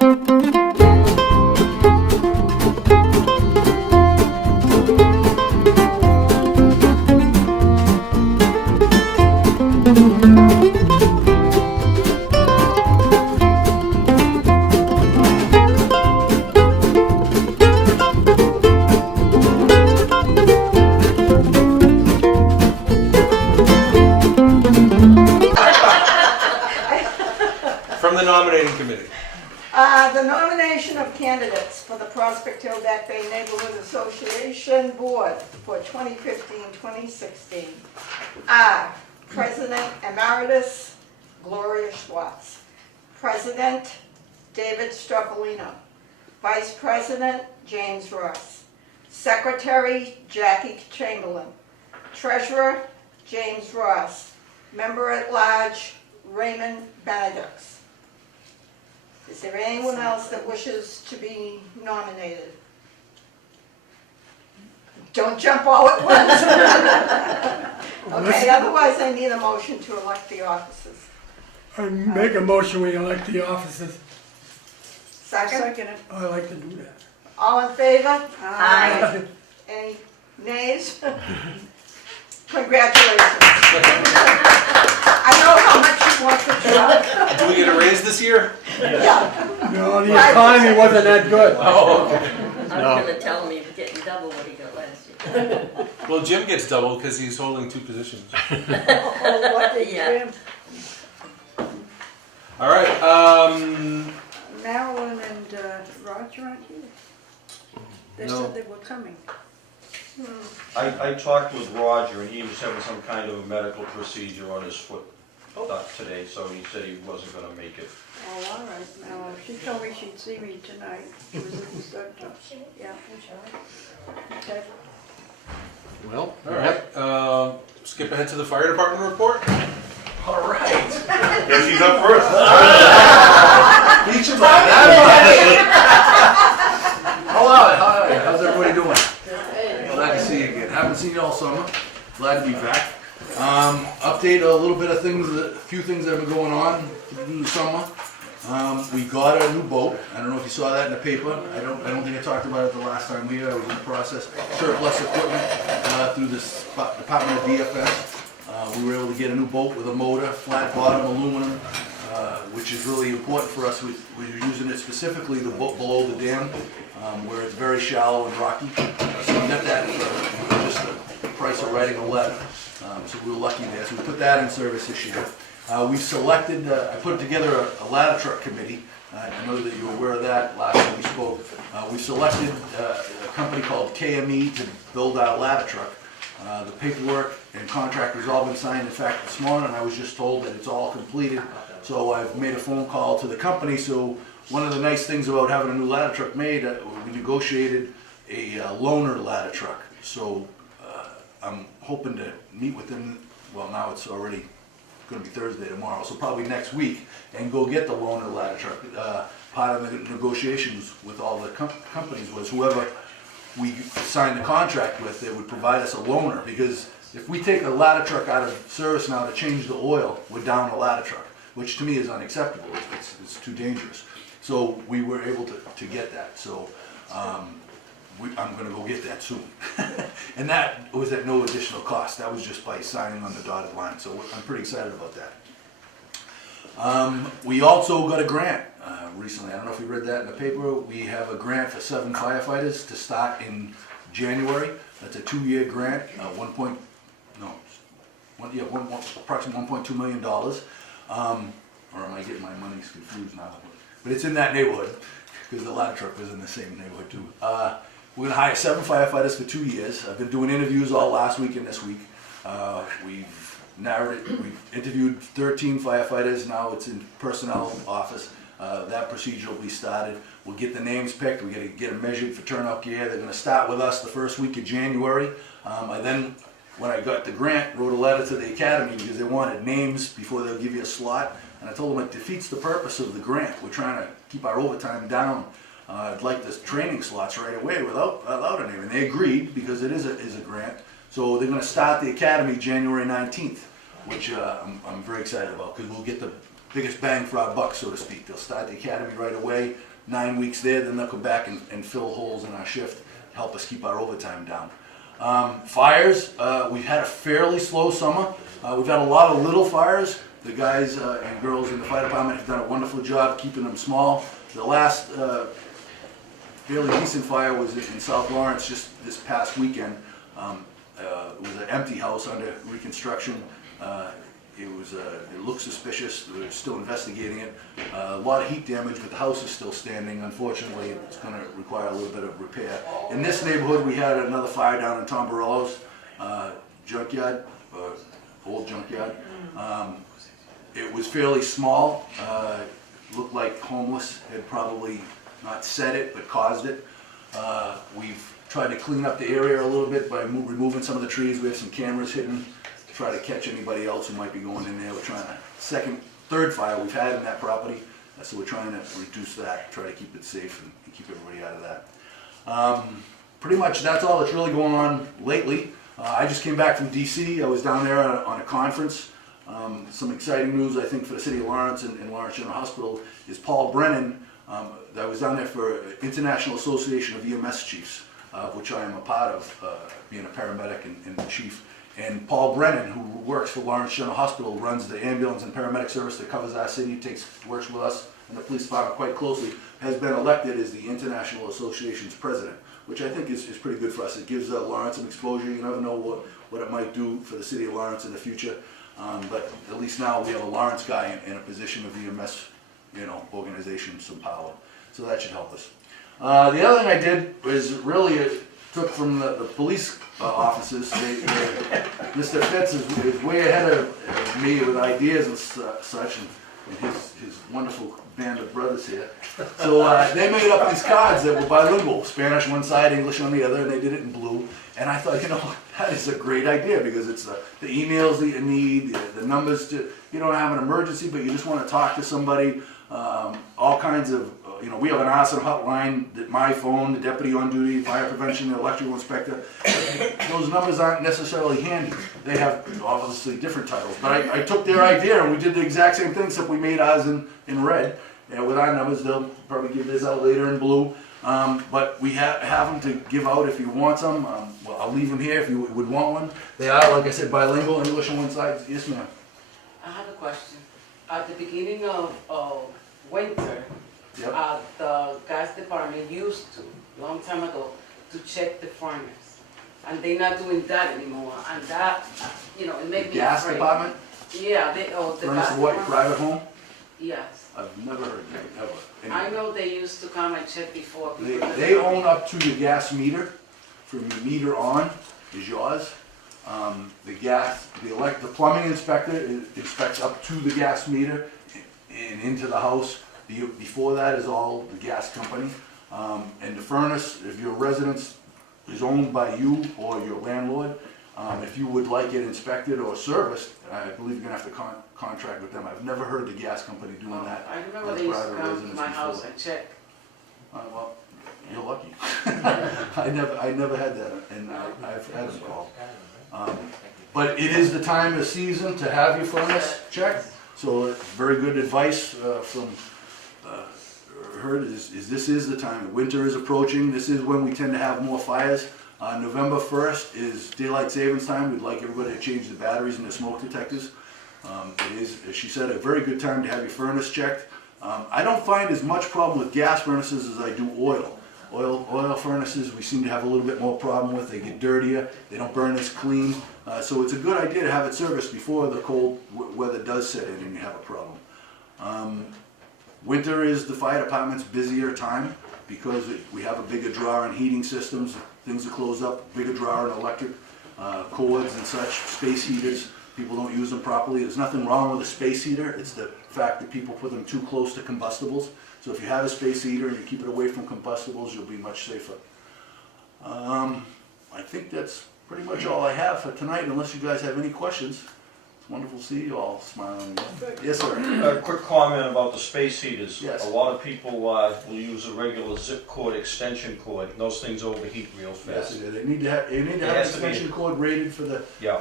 From the nominating committee. The nomination of candidates for the Prospect Hill Back Bay Neighborhood Association Board for 2015-2016 are President Emeritus Gloria Schwartz, President David Stropolino, Vice President James Ross, Secretary Jackie Chamberlain, Treasurer James Ross, Member at Large Raymond Benedix. Is there anyone else that wishes to be nominated? Don't jump all at once. Okay, otherwise I need a motion to elect the officers. I make a motion we elect the officers. Second? I like to do that. All in favor? Aye. Any nays? Congratulations. I know how much you want the job. Do we get a raise this year? Yeah. No, the economy wasn't that good. Oh, okay. I was gonna tell him he was getting double what he got last year. Well, Jim gets double because he's holding two positions. Oh, what did Yeah. Jim? All right. Marilyn and Roger aren't here. They No. said they were coming. I talked with Roger, and he was having some kind of a medical procedure on his foot today, so he said he wasn't gonna make it. Oh, all right. No, she told me she'd see me tonight. She was at the surgeon. Yeah. Okay. Well, all right. Skip ahead to the fire department report. All right. Guess he's up first. Hello, hi, how's everybody doing? Glad to see you again. Haven't seen you all summer. Glad to be back. Update a little bit of things, a few things that have been going on through the summer. We got a new boat. I don't know if you saw that in the paper. I don't think I talked about it the last time we were. I was in the process. Surplus equipment through the Department of DFS. We were able to get a new boat with a motor, flat bottom aluminum, which is really important for us. We're using it specifically the boat below the dam, where it's very shallow and rocky. So we got that for just the price of writing a letter. So we were lucky there. So we put that in service this year. We selected, I put together a ladder truck committee. I know that you were aware of that last time we spoke. We selected a company called KME to build our ladder truck. The paperwork and contract has all been signed. In fact, this morning I was just told that it's all completed. So I've made a phone call to the company. So one of the nice things about having a new ladder truck made, we negotiated a loaner ladder truck. So I'm hoping to meet with them. Well, now it's already going to be Thursday tomorrow, so probably next week, and go get the loaner ladder truck. Part of the negotiations with all the companies was whoever we signed the contract with, they would provide us a loaner, because if we take a ladder truck out of service now to change the oil, we're down a ladder truck, which to me is unacceptable. It's too dangerous. So we were able to get that. So I'm going to go get that soon. And that was at no additional cost. That was just by signing on the dotted line. So I'm pretty excited about that. We also got a grant recently. I don't know if you read that in the paper. We have a grant for 7 firefighters to start in January. That's a 2-year grant, approximately $1.2 million. Or am I getting my monies confused now? But it's in that neighborhood, because the ladder truck was in the same neighborhood too. We're going to hire 7 firefighters for 2 years. I've been doing interviews all last week and this week. We've interviewed 13 firefighters. Now it's in personnel office. That procedure will be started. We'll get the names picked. We're going to get them measured for turnout gear. They're going to start with us the first week of January. I then, when I got the grant, wrote a letter to the academy because they wanted names before they'll give you a slot. And I told them it defeats the purpose of the grant. We're trying to keep our overtime down. I'd like the training slots right away without a name. And they agreed because it is a grant. So they're going to start the academy January 19th, which I'm very excited about, because we'll get the biggest bang for our buck, so to speak. They'll start the academy right away. 9 weeks there, then they'll come back and fill holes in our shift, help us keep our overtime down. Fires, we've had a fairly slow summer. We've had a lot of little fires. The guys and girls in the fire department have done a wonderful job keeping them small. The last fairly decent fire was in South Lawrence just this past weekend. It was an empty house under reconstruction. It looked suspicious. We're still investigating it. A lot of heat damage, but the house is still standing. Unfortunately, it's going to require a little bit of repair. In this neighborhood, we had another fire down in Tom Borello's junkyard, old junkyard. It was fairly small. Looked like homeless had probably not set it, but caused it. We've tried to clean up the area a little bit by removing some of the trees. We have some cameras hidden to try to catch anybody else who might be going in there. We're trying to, third fire we've had in that property, so we're trying to reduce that, try to keep it safe and keep everybody out of that. Pretty much that's all that's really going on lately. I just came back from DC. I was down there on a conference. Some exciting news, I think, for the city of Lawrence and Lawrence General Hospital is Paul Brennan. I was down there for International Association of EMS Chiefs, which I am a part of, being a paramedic and the chief. And Paul Brennan, who works for Lawrence General Hospital, runs the ambulance and paramedic service that covers our city, works with us and the police department quite closely, has been elected as the International Association's president, which I think is pretty good for us. It gives Lawrence some exposure. You never know what it might do for the city of Lawrence in the future. But at least now we have a Lawrence guy in a position of EMS, organization, some power. So that should help us. The other thing I did was really took from the police offices. Mr. Fitz is way ahead of me with ideas and such, and his wonderful band of brothers here. So they made up these cards that were bilingual, Spanish one side, English on the other, and they did it in blue. And I thought, that is a great idea because it's the emails that you need, the numbers to, you don't have an emergency, but you just want to talk to somebody, all kinds of, we have an arson hotline, my phone, the deputy on duty, fire prevention, the electrical inspector. Those numbers aren't necessarily handy. They have obviously different titles. But I took their idea and we did the exact same thing, except we made ours in red. With our numbers, they'll probably give this out later in blue. But we have them to give out if you want some. Well, I'll leave them here if you would want one. They are, like I said, bilingual, English on one side. Yes, ma'am. I have a question. At the beginning of winter, Yep. the gas department used to, long time ago, to check the furnace. And they're not doing that anymore. And that, it made me Gas afraid. department? Yeah, the Furnace gas of what, department. private home? Yes. I've never heard that, ever. I Anyway. know they used to come and check before. They own up to the gas meter. From your meter on is yours. The plumbing inspector inspects up to the gas meter and into the house. Before that is all the gas company. And the furnace, if your residence is owned by you or your landlord, if you would like it inspected or serviced, I believe you're gonna have to contract with them. I've never heard the gas company doing that. I remember on they used to private come to residence my before. house and check. Well, you're lucky. I never had that, and I've had them call. But it is the time of season to have your furnace checked, so it's very good advice from her this is the time. Winter is approaching. This is when we tend to have more fires. November 1st is daylight savings time. We'd like everybody to change the batteries in their smoke detectors. It is, as she said, a very good time to have your furnace checked. I don't find as much problem with gas furnaces as I do oil. Oil furnaces we seem to have a little bit more problem with. They get dirtier, they don't burn as clean. So it's a good idea to have it serviced before the cold weather does set in and you have a problem. Winter is the fire department's busier time because we have a bigger draw in heating systems. Things are closed up, bigger draw in electric cords and such, space heaters. People don't use them properly. There's nothing wrong with a space heater. It's the fact that people put them too close to combustibles. So if you have a space heater and you keep it away from combustibles, you'll be much safer. I think that's pretty much all I have for tonight, unless you guys have any questions. It's wonderful to see you all smiling. Yes, sir. A quick comment about the space heaters. Yes. A lot of people will use a regular zip cord extension cord. Those things overheat real Yes, fast. they need to have an has to be- extension cord rated for the Yeah.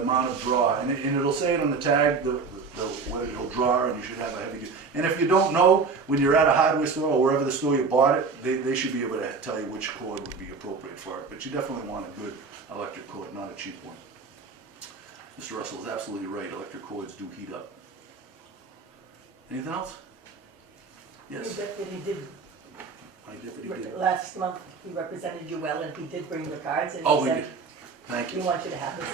amount of draw, and it'll say it on the tag, the It'll draw, and you should have a heavy duty. And if you don't know, when you're at a hardware store or wherever the store you bought it, they should be able to tell you which cord would be appropriate for it. But you definitely want a good electric cord, not a cheap one. Mr. Russell is absolutely right, electric cords do heat up. Anything else? Yes, Your deputy did, my deputy did. last month, he represented you well, and he did bring the cards, and Oh, he we said did. Thank he you. wants you to have this.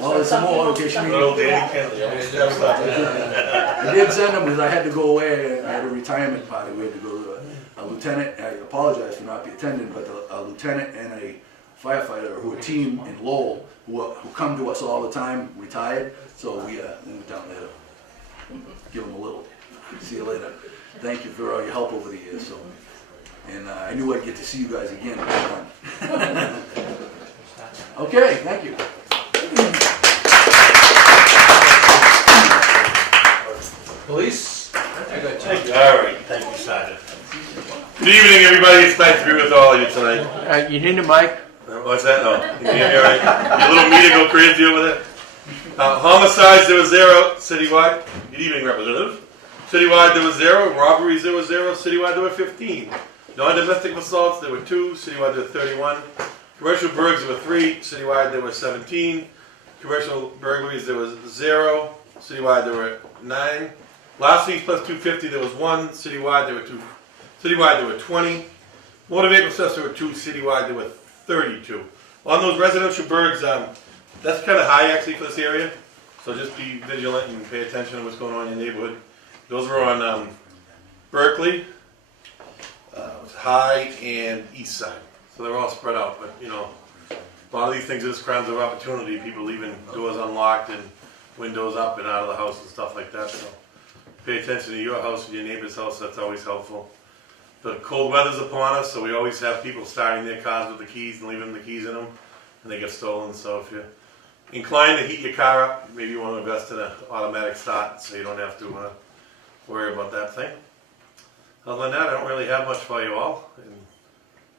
Well, there's some more, okay, should we- Little Danny Kennedy. I did send them because I had to go away. I had a retirement party. We had to go to a lieutenant. I apologize for not be attending, but a lieutenant and a firefighter who are a team in Lowell who come to us all the time, retired. So we went down there to give them a little. See you later. Thank you for all your help over the years. So, and I knew I'd get to see you guys again. Okay, thank you. Police? All right, thank you, Sergeant. Good evening, everybody. It's nice to be with all of you tonight. You need a mic? What's that? No. You can hear me all right? Your little meter go crazy over there? Homicides, there was 0 citywide. Good evening, Representative. Citywide, there was 0. Robberies, there was 0. Citywide, there were 15. Non-domestic assaults, there were 2. Citywide, there were 31. Commercial burglaries, there were 3. Citywide, there were 17. Commercial burglaries, there was 0. Citywide, there were 9. Larcenies plus 250, there was 1. Citywide, there were 2. Citywide, there were 20. Motor vehicle thefts, there were 2. Citywide, there were 32. On those residential burgs, that's kind of high actually for this area. So just be vigilant and pay attention to what's going on in your neighborhood. Those were on Berkeley, High, and East Side. So they're all spread out. But you know, a lot of these things are just crimes of opportunity. People leaving doors unlocked and windows up and out of the house and stuff like that. So pay attention to your house and your neighbor's house. That's always helpful. But cold weather's upon us, so we always have people starting their cars with the keys and leaving the keys in them, and they get stolen. So if you're inclined to heat your car up, maybe you want to invest in an automatic start so you don't have to worry about that thing. Other than that, I don't really have much for you all.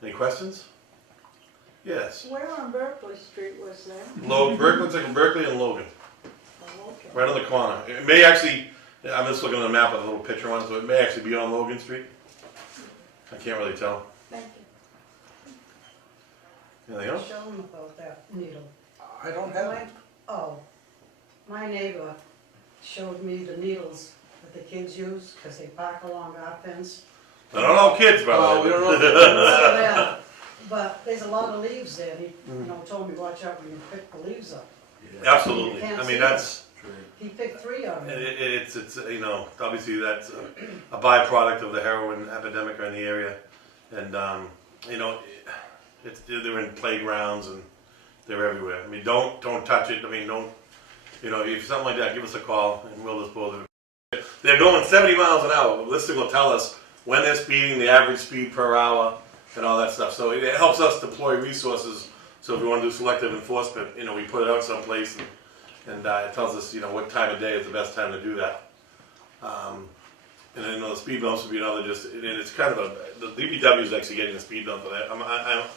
Any questions? Yes. Where on Berkeley Street was that? Looks like Berkeley and Logan, Oh, okay. right on the corner. It may actually, I'm just looking at the map with a little picture on it, so it may actually be on Logan Street. I can't really tell. Thank you. Anything else? Show them about that needle. I don't have. My neighbor showed me the needles that the kids use, because they park along our fence. I don't know kids, by the way. We don't know. So, yeah, but there's a lot of leaves there, he, told me, watch out when you pick the leaves up. Absolutely. You can't I see mean, that's, He picked 3 of them. it's obviously that's a byproduct of the heroin epidemic in the area. And, they're in playgrounds and they're everywhere. I mean, don't touch it. I mean, if something like that, give us a call and we'll dispose of it. They're going 70 miles an hour. The listing will tell us when they're speeding, the average speed per hour, and all that stuff. So it helps us deploy resources. So if we want to do selective enforcement, we put it out someplace and it tells us, what time of day is the best time to do that. And then the speed bumps would be another and it's kind of the DPW is actually getting a speed bump for that. I'm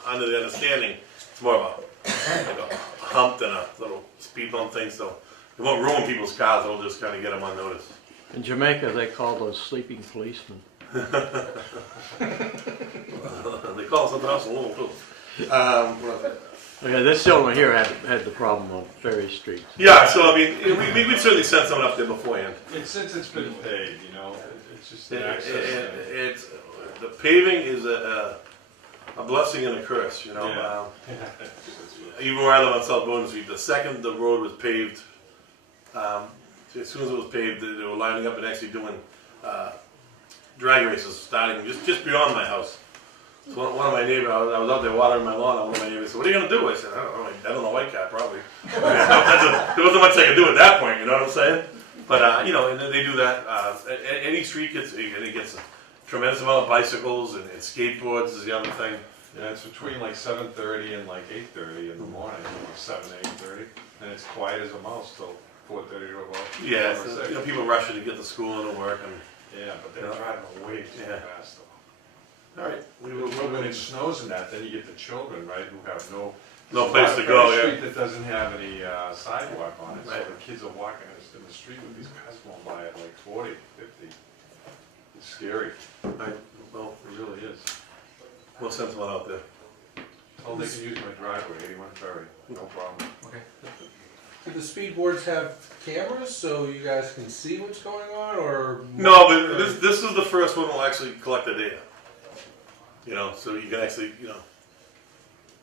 under the understanding it's more of a hump than a little speed bump thing, so it won't ruin people's cars, it'll just kind of get them on notice. In Jamaica, they call those sleeping policemen. They call it something else a little too. Okay, this gentleman here had the problem on Ferry Street. Yeah, so I mean, we would certainly send someone up there beforehand. Since it's been paid, it's just the access. It's the paving is a blessing and a curse, Yeah. Even where I live on South Bowden Street, the second the road was paved, as soon as it was paved, they were lining up and actually doing drag races, starting just beyond my house. So one of my neighbors, I was out there watering my lawn, and one of my neighbors said, "What are you going to do?" I said, "I don't know, I don't know, white cat, probably." There wasn't much I could do at that point, you know what I'm saying? But, and then they do that. Any street gets a tremendous amount of bicycles and skateboards is the other thing. Yeah, it's between like 7:30 and like 8:30 in the morning, 7 to 8:30, and it's quiet as a mouse till 4:30 to about. Yeah, so, people rushing to get to school and to work, and yeah, but they're driving way too fast though. all right, When it snows and that, then you get the children, right, who have no No place to go, Ferry yeah. Street that doesn't have any sidewalk on it, so Right. the kids are walking in the street with these cars going by at like 40, 50. It's scary, Right, well, it really is. we'll send someone out there. Oh, they can use my driveway, 81 Ferry, no problem. Okay. Do the speed boards have cameras so you guys can see what's going on, or? No, but this is the first one that'll actually collect the data. You know, so you can actually, you know,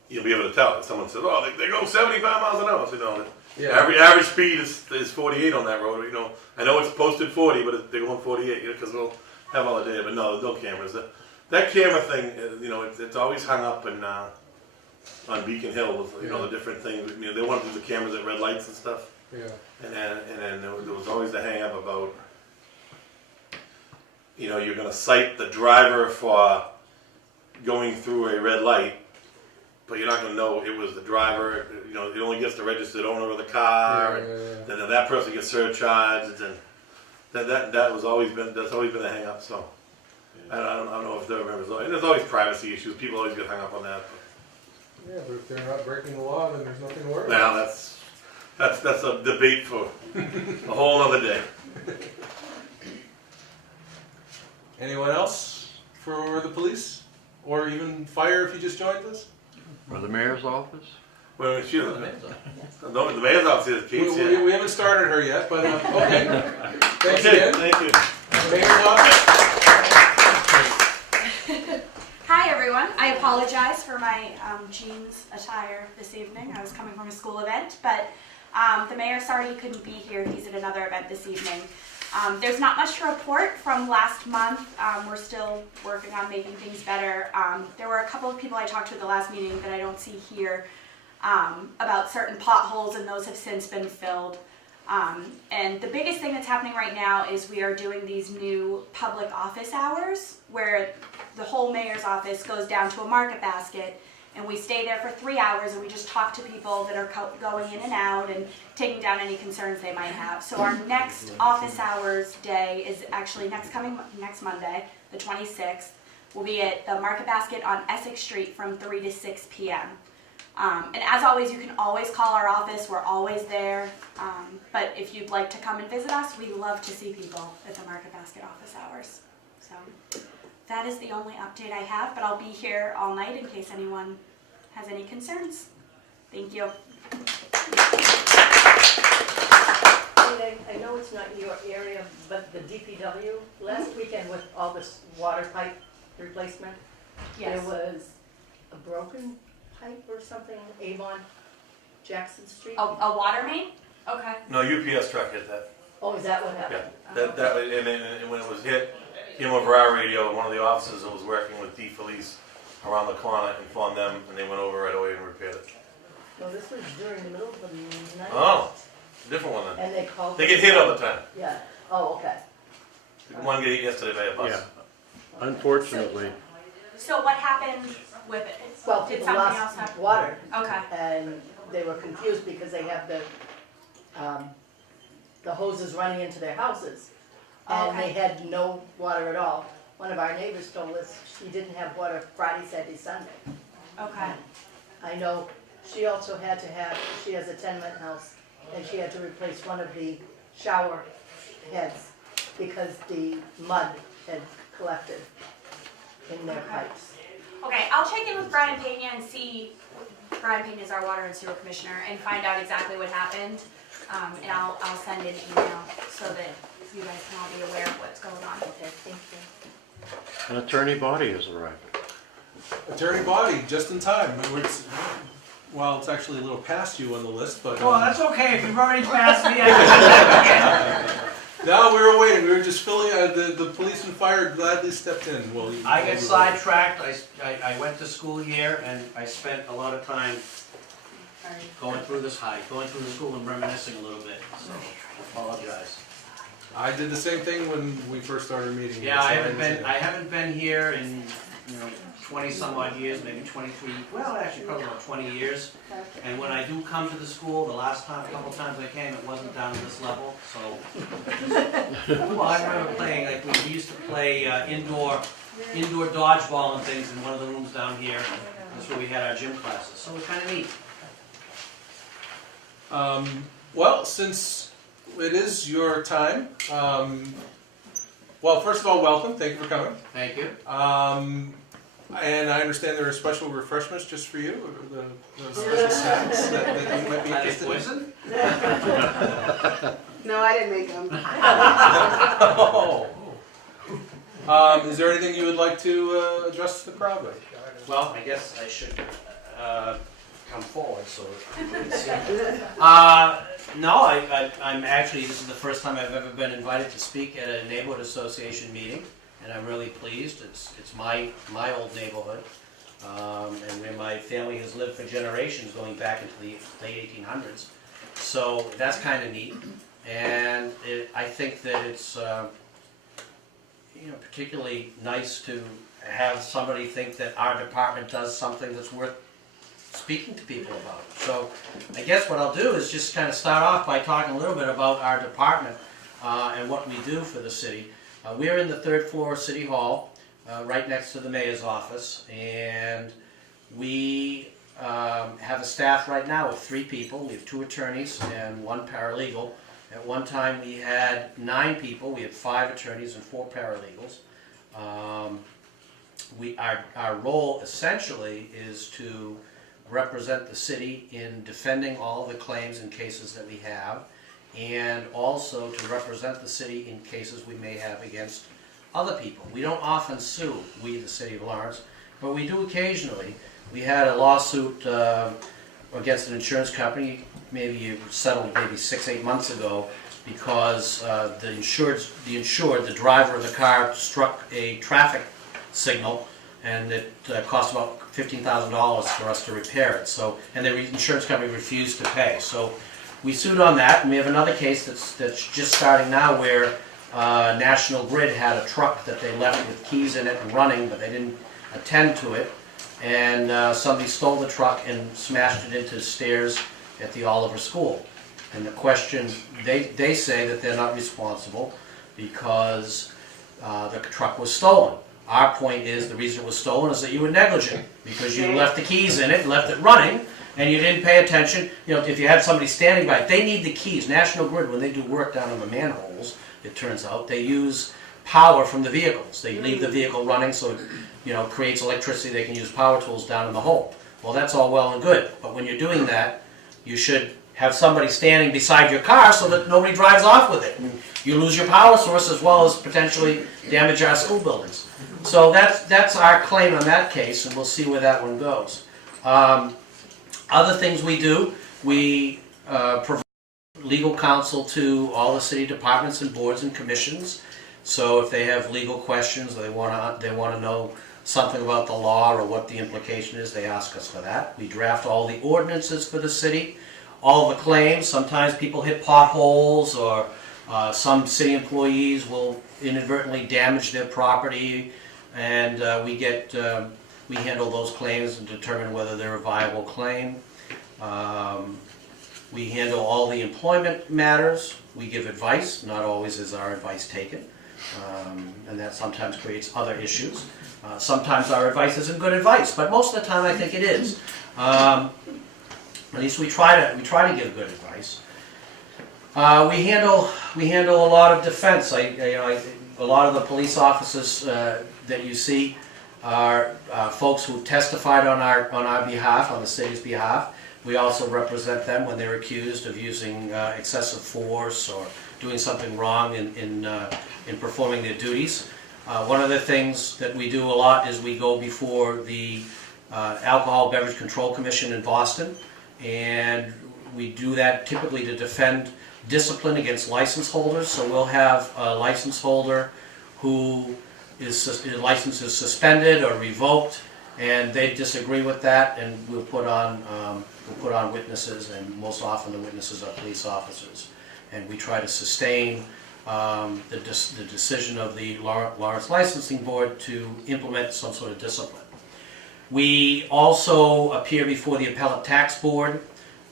you'll be able to tell. If someone says, oh, they go 75 miles an hour. So, you know, Yeah. average speed is 48 on that road. You know, I know it's posted 40, but they're going 48, you know, because we'll have all the data. But no, there's no cameras. That camera thing, you know, it's always hung up in, on Beacon Hill with, you know, the different things. You know, they want to do the cameras at red lights and stuff. Yeah. And then there was always the hang up about, you know, you're going to cite the driver for going through a red light, but you're not going to know it was the driver. You know, it only gets the registered owner of the car, and then that person gets surcharged, and that was always been a hang up. So I don't know if there remembers. And there's always privacy issues. People always get hung up on that. Yeah, but if they're not breaking the law, then there's nothing to worry Now about. that's a debate for a whole other day. Anyone else for the police? Or even fire if you just joined us? Or the mayor's office? Well, she the mayor's office is Kate's We, here. we haven't started her yet, but okay. Thanks Okay, again. thank you. Mayor's office? Hi everyone, I apologize for my jeans attire this evening. I was coming from a school event, but the mayor, sorry he couldn't be here. He's at another event this evening. There's not much to report from last month. We're still working on making things better. There were a couple of people I talked to at the last meeting that I don't see here about certain potholes, and those have since been filled. And the biggest thing that's happening right now is we are doing these new public office hours where the whole mayor's office goes down to a market basket, and we stay there for 3 hours and we just talk to people that are going in and out and taking down any concerns they might have. So our next office hours day is actually next Monday, the 26th. We'll be at the market basket on Essex Street from 3 to 6 p.m. And as always, you can always call our office. We're always there. But if you'd like to come and visit us, we love to see people at the Market Basket office hours. So that is the only update I have, but I'll be here all night in case anyone has any concerns. Thank you. I know it's not your area, but the DPW, last weekend with all this water pipe replacement, Yes. there was a broken pipe or something, Avon, Jackson Street. A water main? Okay. No, UPS truck hit that. Oh, is that what Yeah, happened? and when it was hit, came over our radio. One of the officers that was working with D-Police around the corner informed them, and they went over right away and repaired it. No, this was during the middle of the night. Oh, different one then. And they called. They get hit all the time. Yeah, oh, okay. One got hit yesterday by a bus. Yeah. Unfortunately. So what happened with it? Well, Did people something else lost happen? water, Okay. and they were confused because they have the hoses running into their houses. And they Okay. had no water at all. One of our neighbors told us she didn't have water Friday, Saturday, Sunday. Okay. I know she also had to have, she has a tenement house, and she had to replace one of the shower heads because the mud had collected in their pipes. Okay, I'll check in with Brian Pena and see, Brian Pena is our water and sewer commissioner, and find out exactly what happened. And I'll send an email so that you guys can all be aware of what's going on. Okay, thank you. An attorney body has arrived. Attorney Body, just in time. Well, it's actually a little past you on the list, but. Well, that's okay, if you've already passed me, I No, we were waiting. We were just filling. The police and fire gladly stepped in. Well, I get sidetracked, I went to school here, and I spent a lot of time going through the school and reminiscing a little bit, so I apologize. I did the same thing when we first started meeting. Yeah, I haven't been here in, 20 some odd years, maybe 23, well, actually probably about 20 years. And when I do come to the school, the last couple times I came, it wasn't down to this level, so. Well, I remember playing, like, we used to play indoor dodgeball and things in one of the rooms down here. That's where we had our gym classes, so it was kind of neat. Well, since it is your time, well, first of all, welcome. Thank you for coming. Thank you. And I understand there are special refreshments just for you, or the special snacks that you might be Are they interested in. poison? No, I didn't make them. Oh. Is there anything you would like to address to the crowd with? Well, I guess I should come forward so. No, I'm actually, this is the first time I've ever been invited to speak at a neighborhood association meeting, and I'm really pleased. It's my old neighborhood, and where my family has lived for generations, going back into the late 1800s. So that's kind of neat, and I think that it's particularly nice to have somebody think that our department does something that's worth speaking to people about. So I guess what I'll do is just kind of start off by talking a little bit about our department and what we do for the city. We're in the 3rd floor of City Hall, right next to the mayor's office, and we have a staff right now of 3 people. We have 2 attorneys and 1 paralegal. At one time we had 9 people. We had 5 attorneys and 4 paralegals. Our role essentially is to represent the city in defending all the claims and cases that we have, and also to represent the city in cases we may have against other people. We don't often sue, we the city of Lawrence, but we do occasionally. We had a lawsuit against an insurance company, maybe settled maybe 6-8 months ago, because the insured, the driver of the car, struck a traffic signal, and it cost about $15,000 for us to repair it. So, and the insurance company refused to pay. So we sued on that, and we have another case that's just starting now, where National Grid had a truck that they left with keys in it and running, but they didn't attend to it, and somebody stole the truck and smashed it into the stairs at the Oliver School. And the question, they say that they're not responsible because the truck was stolen. Our point is, the reason it was stolen is that you were negligent, because you left the keys in it, left it running, and you didn't pay attention. You know, if you had somebody standing by, they need the keys. National Grid, when they do work down on the manholes, it turns out, they use power from the vehicles. They leave the vehicle running, so it creates electricity. They can use power tools down in the hole. Well, that's all well and good, but when you're doing that, you should have somebody standing beside your car so that nobody drives off with it. And you lose your power source, as well as potentially damage our school buildings. So that's our claim on that case, and we'll see where that one goes. Other things we do, we provide legal counsel to all the city departments and boards and commissions. So if they have legal questions, or they want to know something about the law or what the implication is, they ask us for that. We draft all the ordinances for the city, all the claims. Sometimes people hit potholes, or some city employees will inadvertently damage their property, and we handle those claims and determine whether they're a viable claim. We handle all the employment matters. We give advice. Not always is our advice taken, and that sometimes creates other issues. Sometimes our advice isn't good advice, but most of the time I think it is. At least we try to give good advice. We handle a lot of defense. A lot of the police officers that you see are folks who testified on our behalf, on the city's behalf. We also represent them when they're accused of using excessive force or doing something wrong in performing their duties. One of the things that we do a lot is we go before the Alcohol Beverage Control Commission in Boston, and we do that typically to defend discipline against license holders. So we'll have a license holder who his license is suspended or revoked, and they disagree with that, and we'll put on witnesses, and most often the witnesses are police officers, and we try to sustain the decision of the Lawrence Licensing Board to implement some sort of discipline. We also appear before the Appellate Tax Board.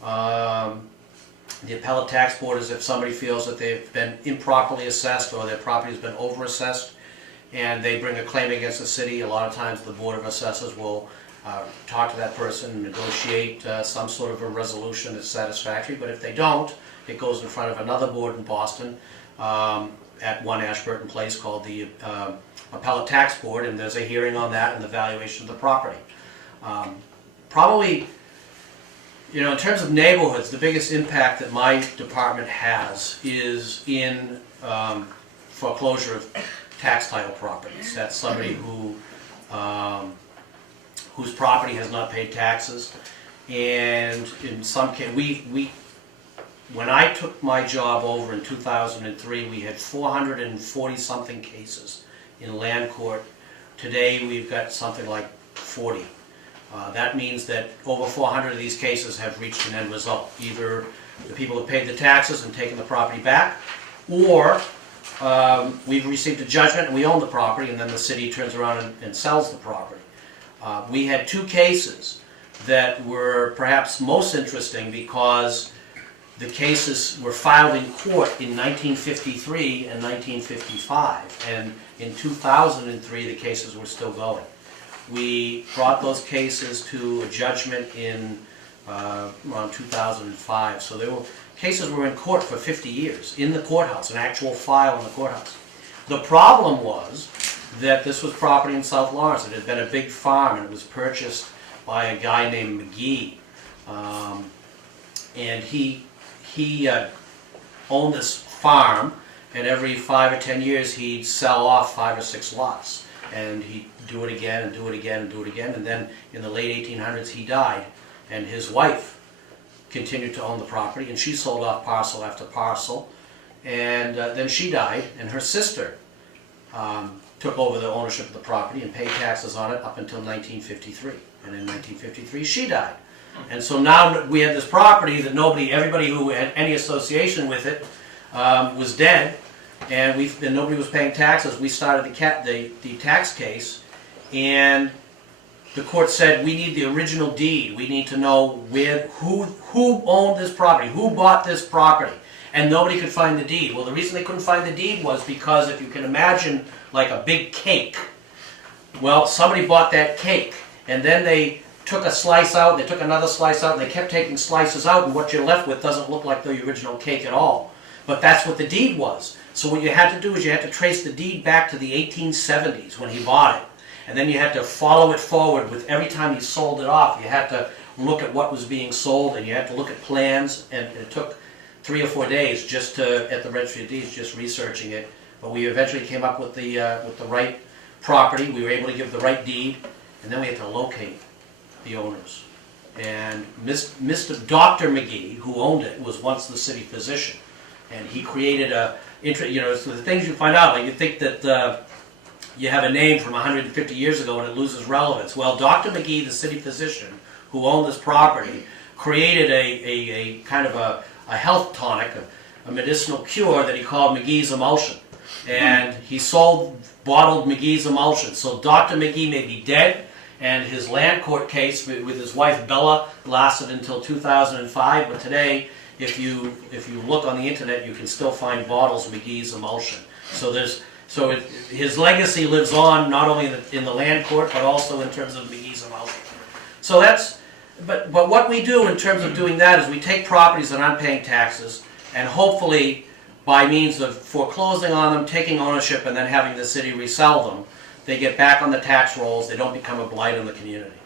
The Appellate Tax Board is if somebody feels that they've been improperly assessed or their property has been overassessed, and they bring a claim against the city. A lot of times the Board of Assessors will talk to that person, negotiate some sort of a resolution that's satisfactory, but if they don't, it goes in front of another board in Boston at 1 Ashburton Place called the Appellate Tax Board, and there's a hearing on that and the valuation of the property. Probably, you know, in terms of neighborhoods, the biggest impact that my department has is in foreclosure of tax title properties. That's somebody who whose property has not paid taxes, and in some case, when I took my job over in 2003, we had 440 something cases in land court. Today we've got something like 40. That means that over 400 of these cases have reached an end result. Either the people have paid the taxes and taken the property back, or we've received a judgment and we own the property, and then the city turns around and sells the property. We had 2 cases that were perhaps most interesting because the cases were filed in court in 1953 and 1955, and in 2003 the cases were still going. We brought those cases to a judgment in around 2005, so cases were in court for 50 years, in the courthouse, an actual file in the courthouse. The problem was that this was property in South Lawrence. It had been a big farm, and it was purchased by a guy named McGee, and he owned this farm, and every 5 or 10 years he'd sell off 5 or 6 lots, and he'd do it again and do it again and do it again, and then in the late 1800s he died, and his wife continued to own the property, and she sold off parcel after parcel, and then she died, and her sister took over the ownership of the property and paid taxes on it up until 1953, and in 1953 she died. And so now we had this property that everybody who had any association with it was dead, and nobody was paying taxes. We started the tax case, and the court said, we need the original deed. We need to know who owned this property, who bought this property, and nobody could find the deed. Well, the reason they couldn't find the deed was because if you can imagine like a big cake, well, somebody bought that cake, and then they took a slice out, they took another slice out, and they kept taking slices out, and what you're left with doesn't look like the original cake at all. But that's what the deed was. So what you had to do is you had to trace the deed back to the 1870s when he bought it. And then you had to follow it forward with every time he sold it off. You had to look at what was being sold, and you had to look at plans, and it took 3 or 4 days just at the Registry of Deeds, just researching it. But we eventually came up with the right property. We were able to give the right deed, and then we had to locate the owners. And Dr. McGee, who owned it, was once the city physician, and he created so the things you find out, like you think that you have a name from 150 years ago and it loses relevance. Well, Dr. McGee, the city physician who owned this property, created a kind of a health tonic, a medicinal cure that he called McGee's Emulsion. And he sold bottled McGee's Emulsion. So Dr. McGee may be dead, and his land court case with his wife Bella lasted until 2005, but today, if you look on the internet, you can still find bottles of McGee's Emulsion. So his legacy lives on not only in the land court, but also in terms of McGee's Emulsion. So but what we do in terms of doing that is we take properties that aren't paying taxes, and hopefully by means of foreclosing on them, taking ownership, and then having the city resell them, they get back on the tax rolls, they don't become a blight on the community.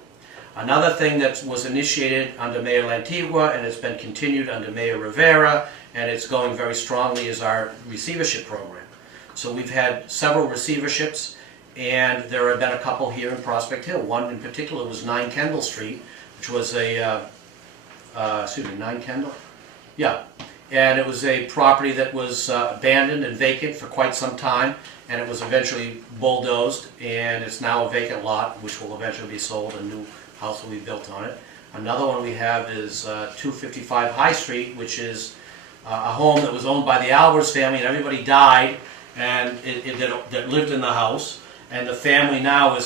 Another thing that was initiated under Mayor Lantigua, and it's been continued under Mayor Rivera, and it's going very strongly, is our receivership program. So we've had several receiverships, and there have been a couple here in Prospect Hill. One in particular was 9 Kendall Street, which was 9 Kendall? Yeah. And it was a property that was abandoned and vacant for quite some time, and it was eventually bulldozed, and it's now a vacant lot, which will eventually be sold, a new house will be built on it. Another one we have is 255 High Street, which is a home that was owned by the Albers family, and everybody died and that lived in the house, and the family now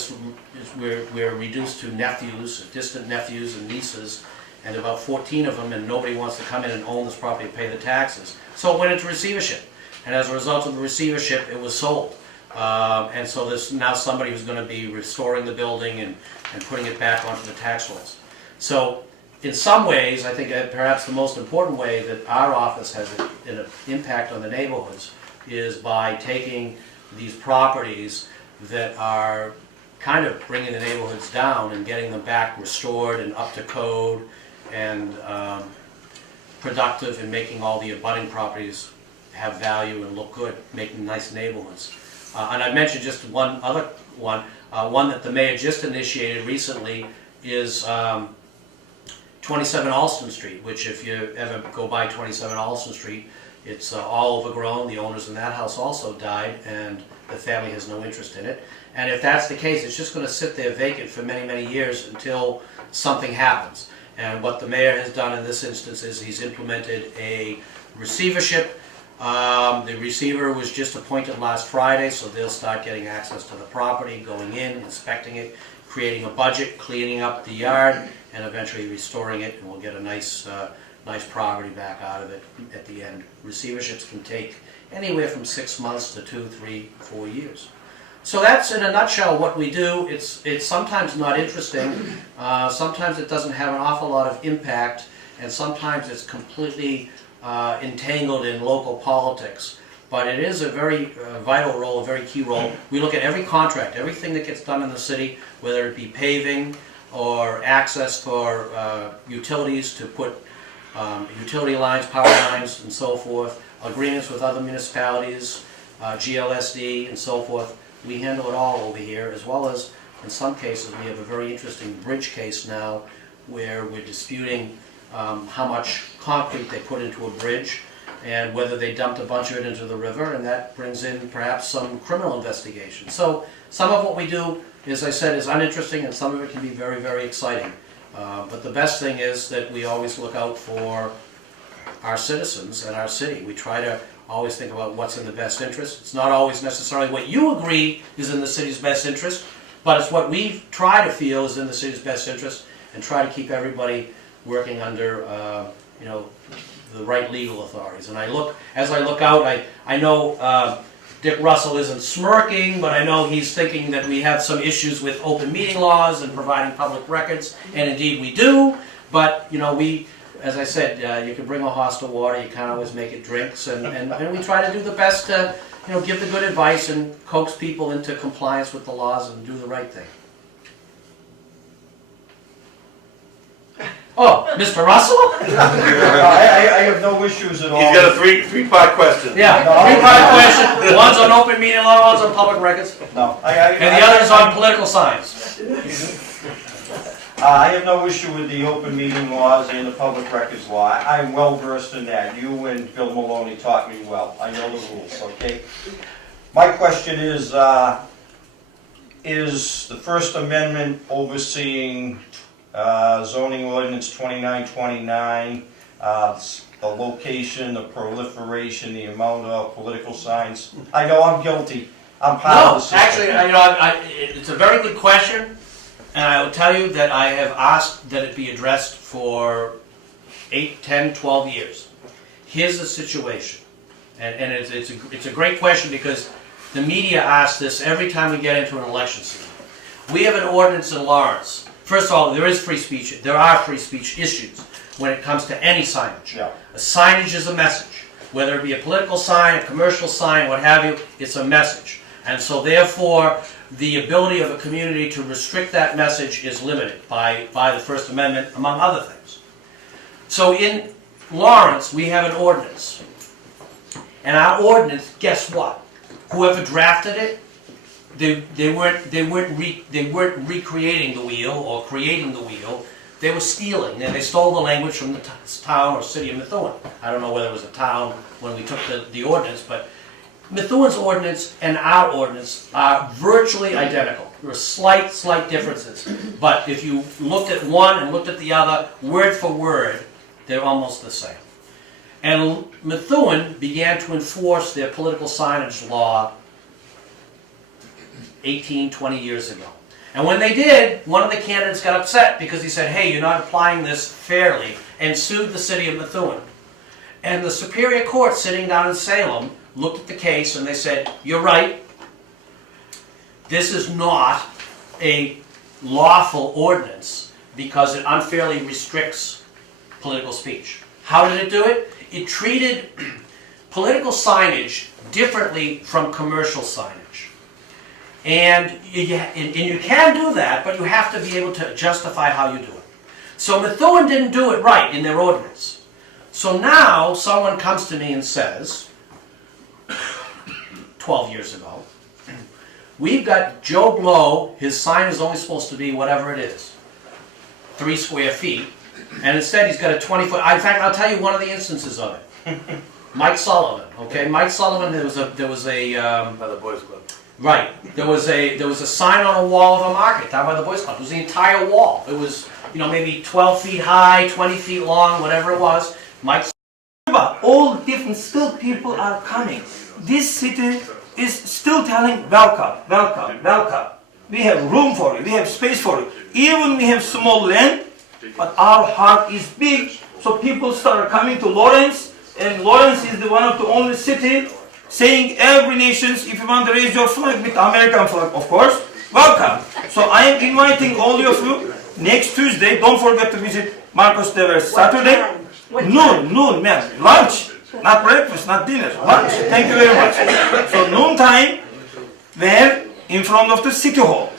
we're reduced to nephews, distant nephews and nieces, and about 14 of them, and nobody wants to come in and own this property and pay the taxes. So it went into receivership, and as a result of the receivership, it was sold. And so there's now somebody who's going to be restoring the building and putting it back onto the tax rolls. So in some ways, I think perhaps the most important way that our office has an impact on the neighborhoods is by taking these properties that are kind of bringing the neighborhoods down and getting them back restored and up to code and productive, and making all the abutting properties have value and look good, making nice neighborhoods. And I mentioned just one other one. One that the mayor just initiated recently is 27 Alston Street, which if you ever go by 27 Alston Street, it's all overgrown. The owners in that house also died, and the family has no interest in it. And if that's the case, it's just going to sit there vacant for many, many years until something happens. And what the mayor has done in this instance is he's implemented a receivership. The receiver was just appointed last Friday, so they'll start getting access to the property, going in, inspecting it, creating a budget, cleaning up the yard, and eventually restoring it, and we'll get a nice property back out of it at the end. Receiverships can take anywhere from 6 months to 2, 3, 4 years. So that's in a nutshell what we do. It's sometimes not interesting, sometimes it doesn't have an awful lot of impact, and sometimes it's completely entangled in local politics. But it is a very vital role, a very key role. We look at every contract, everything that gets done in the city, whether it be paving or access for utilities to put utility lines, power lines, and so forth, agreements with other municipalities, GLSD, and so forth. We handle it all over here, as well as, in some cases, we have a very interesting bridge case now where we're disputing how much concrete they put into a bridge and whether they dumped a bunch of it into the river, and that brings in perhaps some criminal investigation. So some of what we do, as I said, is uninteresting, and some of it can be very, very exciting. But the best thing is that we always look out for our citizens and our city. We try to always think about what's in the best interest. It's not always necessarily what you agree is in the city's best interest, but it's what we try to feel is in the city's best interest, and try to keep everybody working under the right legal authorities. And as I look out, I know Dick Russell isn't smirking, but I know he's thinking that we have some issues with open meeting laws and providing public records, and indeed we do. But as I said, you can bring a horse to water, you can't always make it drinks, and we try to do the best to give the good advice and coax people into compliance with the laws and do the right thing. Oh, Mr. Russell? I have no issues at all. He's got a three-part question. Yeah, three-part question. One's on open meeting law, one's on public records. No. And the other's on political science. I have no issue with the open meeting laws and the public records law. I'm well versed in that. You and Bill Maloney taught me well. I know the rules, okay? My question is the First Amendment overseeing zoning ordinance 2929, the location, the proliferation, the amount of political signs? I know I'm guilty. I'm part of the system. Actually, it's a very good question. And I will tell you that I have asked that it be addressed for 8, 10, 12 years. Here's the situation. And it's a great question because the media asks this every time we get into an election season. We have an ordinance in Lawrence. First of all, there is free speech. There are free speech issues when it comes to any signage. Yeah. A signage is a message. Whether it be a political sign, a commercial sign, what have you, it's a message. And so therefore, the ability of a community to restrict that message is limited by the First Amendment, among other things. So in Lawrence, we have an ordinance. And our ordinance, guess what? Whoever drafted it, they weren't recreating the wheel or creating the wheel. They were stealing, and they stole the language from the town or city of Methuen. I don't know whether it was a town when we took the ordinance, but Methuen's ordinance and our ordinance are virtually identical. There are slight differences. But if you looked at one and looked at the other, word for word, they're almost the same. And Methuen began to enforce their political signage law 18, 20 years ago. And when they did, one of the candidates got upset because he said, hey, you're not applying this fairly, and sued the city of Methuen. And the Superior Court sitting down in Salem looked at the case and they said, you're right, this is not a lawful ordinance because it unfairly restricts political speech. How did it do it? It treated political signage differently from commercial signage. And you can do that, but you have to be able to justify how you do it. So Methuen didn't do it right in their ordinance. So now someone comes to me and says, 12 years ago, we've got Joe Blow, his sign is only supposed to be whatever it is, 3 square feet, and instead he's got a 20-foot, in fact, I'll tell you one of the instances of it. Mike Sullivan, okay, Mike Sullivan, there was a By the Boys Club. right, there was a sign on a wall of a market down by the Boys Club. It was the entire wall. It was, maybe 12 feet high, 20 feet long, whatever it was. Mike all different still people are coming. This city is still telling welcome, welcome, welcome. We have room for you, we have space for you. Even we have small land, but our heart is big. So people start coming to Lawrence, and Lawrence is the one of the only city saying every nation, if you want to raise your flag with American flag, of course, welcome. So I am inviting all of you next Tuesday. Don't forget to visit Marcos Devers Saturday. Noon, ma'am. Lunch. Not breakfast, not dinner. Lunch. Thank you very much. So noontime, there in front of the City Hall.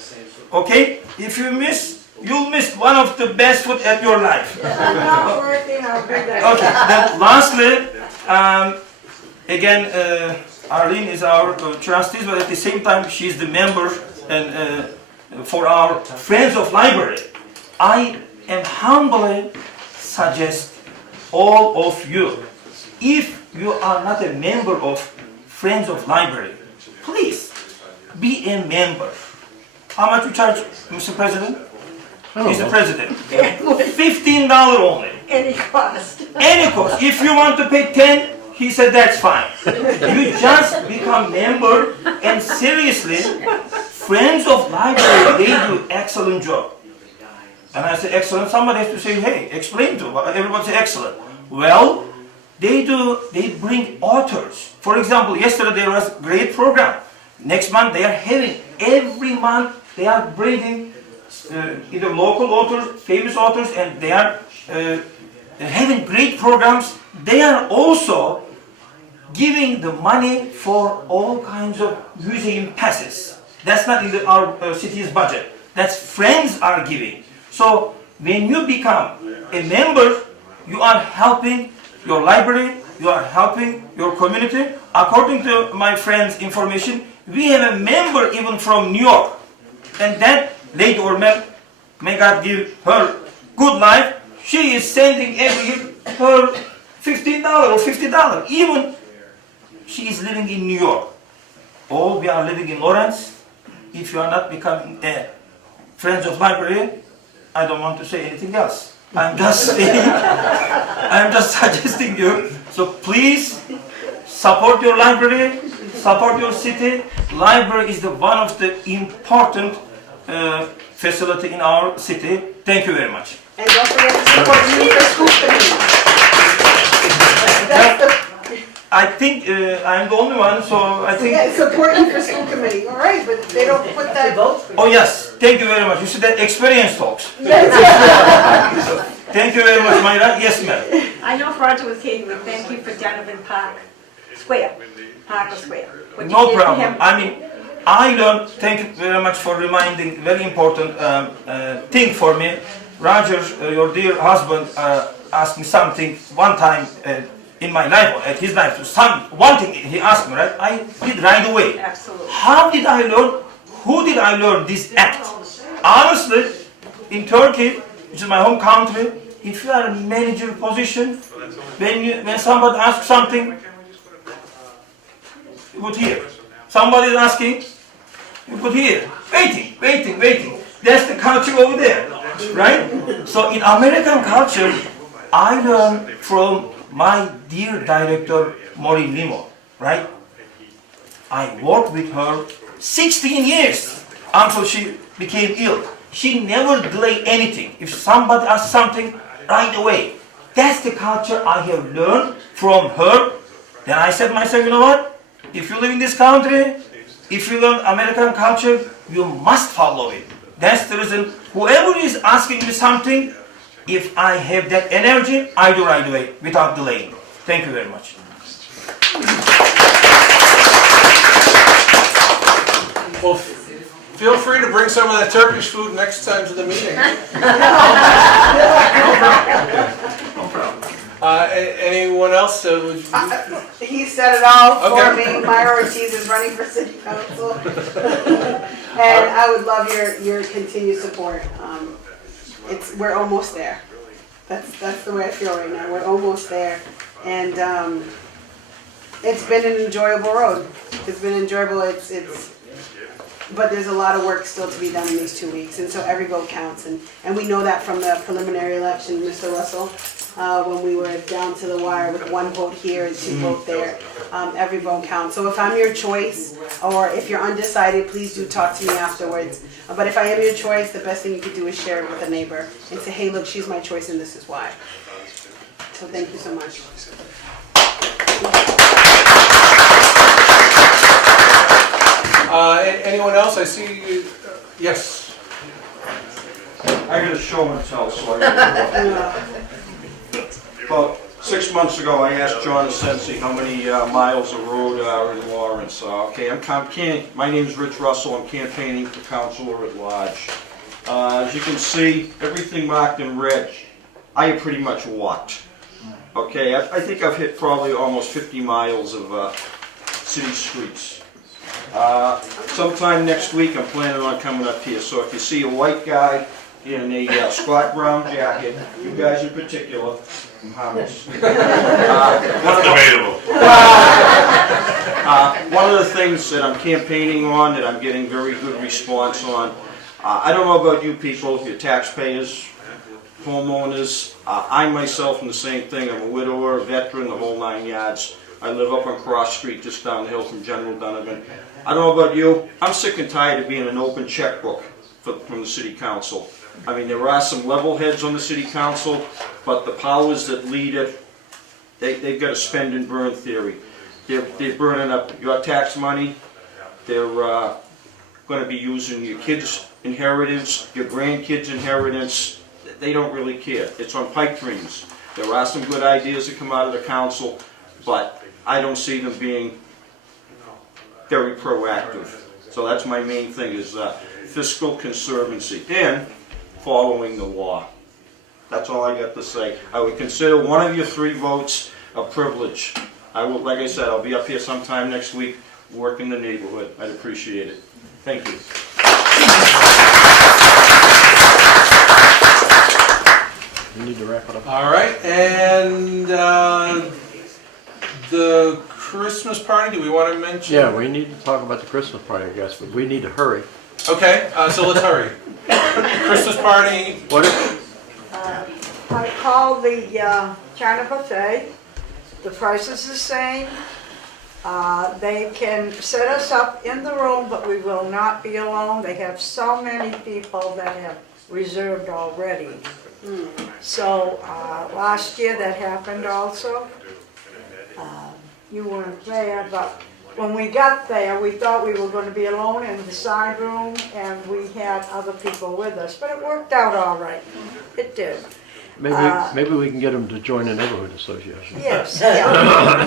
Okay? If you miss, you'll miss one of the best food at your life. I'm not working, I'll be there. Okay, then lastly, again, Arlene is our trustee, but at the same time, she's the member and for our Friends of Library. I am humbly suggest all of you, if you are not a member of Friends of Library, please be a member. How much you charge, Mr. President? He's the president. $15 only. Any cost. Any cost. If you want to pay 10, he said that's fine. You just become member, and seriously, Friends of Library, they do excellent job. And I say excellent, somebody has to say, hey, explain to them. Everybody say excellent. Well, they bring authors. For example, yesterday there was a great program. Next month they are having, every month they are bringing either local authors, famous authors, and they are having great programs. They are also giving the money for all kinds of museum passes. That's not in our city's budget. That's Friends are giving. So when you become a member, you are helping your library, you are helping your community. According to my friend's information, we have a member even from New York. And that lady or man, may God give her good life, she is sending every year her $15 or $50. Even she is living in New York. All we are living in Lawrence. If you are not becoming a Friends of Library, I don't want to say anything else. I'm just saying, I'm just suggesting you. So please support your library, support your city. Library is one of the important facility in our city. Thank you very much. And don't forget to support the school committee. I think I'm the only one, so I think... Yeah, support you for school committee, all right, but they don't put that... Oh yes, thank you very much. You see that experience talks. Thank you very much, Myra. Yes, ma'am. I know Roger was kidding, but thank you for Donovan Park Square, Parker Square. What you No did for problem. him. I mean, I learned, thank you very much for reminding very important thing for me. Roger, your dear husband, asked me something one time in my life, at his life, one thing he asked me, right? I did right away. Absolutely. How did I learn? Who did I learn this act? Honestly, in Turkey, which is my home country, if you are in a manager position, when somebody asks something, you could hear. Somebody is asking, you could hear. Waiting. That's the culture over there, right? So in American culture, I learned from my dear director, Maureen Limo, right? I worked with her 16 years until she became ill. She never delayed anything. If somebody asks something, right away. That's the culture I have learned from her. Then I said myself, you know what? If you live in this country, if you learn American culture, you must follow it. That's the reason, whoever is asking me something, if I have that energy, I do right away, without delaying. Thank you very much. Well, feel free to bring some of that Turkish food next time to the meeting. Anyone else? He said it all for Okay. me. Myra Ortiz is running for city council. And I would love your continued support. We're almost there. That's the way I feel right now. We're almost there. And it's been an enjoyable road. It's been enjoyable. But there's a lot of work still to be done in these 2 weeks, and so every vote counts. And we know that from the preliminary election, Mr. Russell, when we were down to the wire with 1 vote here and 2 vote there. Every vote counts. So if I'm your choice, or if you're undecided, please do talk to me afterwards. But if I am your choice, the best thing you could do is share it with a neighbor and say, hey, look, she's my choice and this is why. So thank you so much. Anyone else? I see you. Yes. I got a show and tell, so I gotta go. About 6 months ago, I asked John Sensi how many miles of road are in Lawrence. Okay, my name is Rich Russell. I'm campaigning for councilor at large. As you can see, everything marked in red, I have pretty much walked. Okay, I think I've hit probably almost 50 miles of city streets. Sometime next week, I'm planning on coming up here. So if you see a white guy in a Scott Brown jacket, you guys in particular, I'm harmless. That's debatable. One of the things that I'm campaigning on, that I'm getting very good response on, I don't know about you people, your taxpayers, homeowners. I myself am the same thing. I'm a widower, a veteran, the whole 9 yards. I live up on Cross Street, just down the hill from General Donovan. I don't know about you, I'm sick and tired of being an open checkbook from the city council. I mean, there are some level heads on the city council, but the powers that lead it, they've got a spend and burn theory. They're burning up your tax money. They're going to be using your kids' inheritance, your grandkids' inheritance. They don't really care. It's on pipe dreams. There are some good ideas that come out of the council, but I don't see them being very proactive. So that's my main thing, is fiscal conservancy and following the law. That's all I got to say. I would consider one of your 3 votes a privilege. I will, like I said, I'll be up here sometime next week, work in the neighborhood. I'd appreciate it. Thank you. We need to wrap it up. All right, and the Christmas party, do we want to mention? Yeah, we need to talk about the Christmas party, I guess, but we need to hurry. Okay, so let's hurry. Christmas party. What if, I called the China Buffet. The price is the same. They can set us up in the room, but we will not be alone. They have so many people that have reserved already. So last year that happened also. You weren't there, but when we got there, we thought we were going to be alone in the side room, and we had other people with us, but it worked out all right. It did. maybe we can get them to join the neighborhood association. Yes, yeah.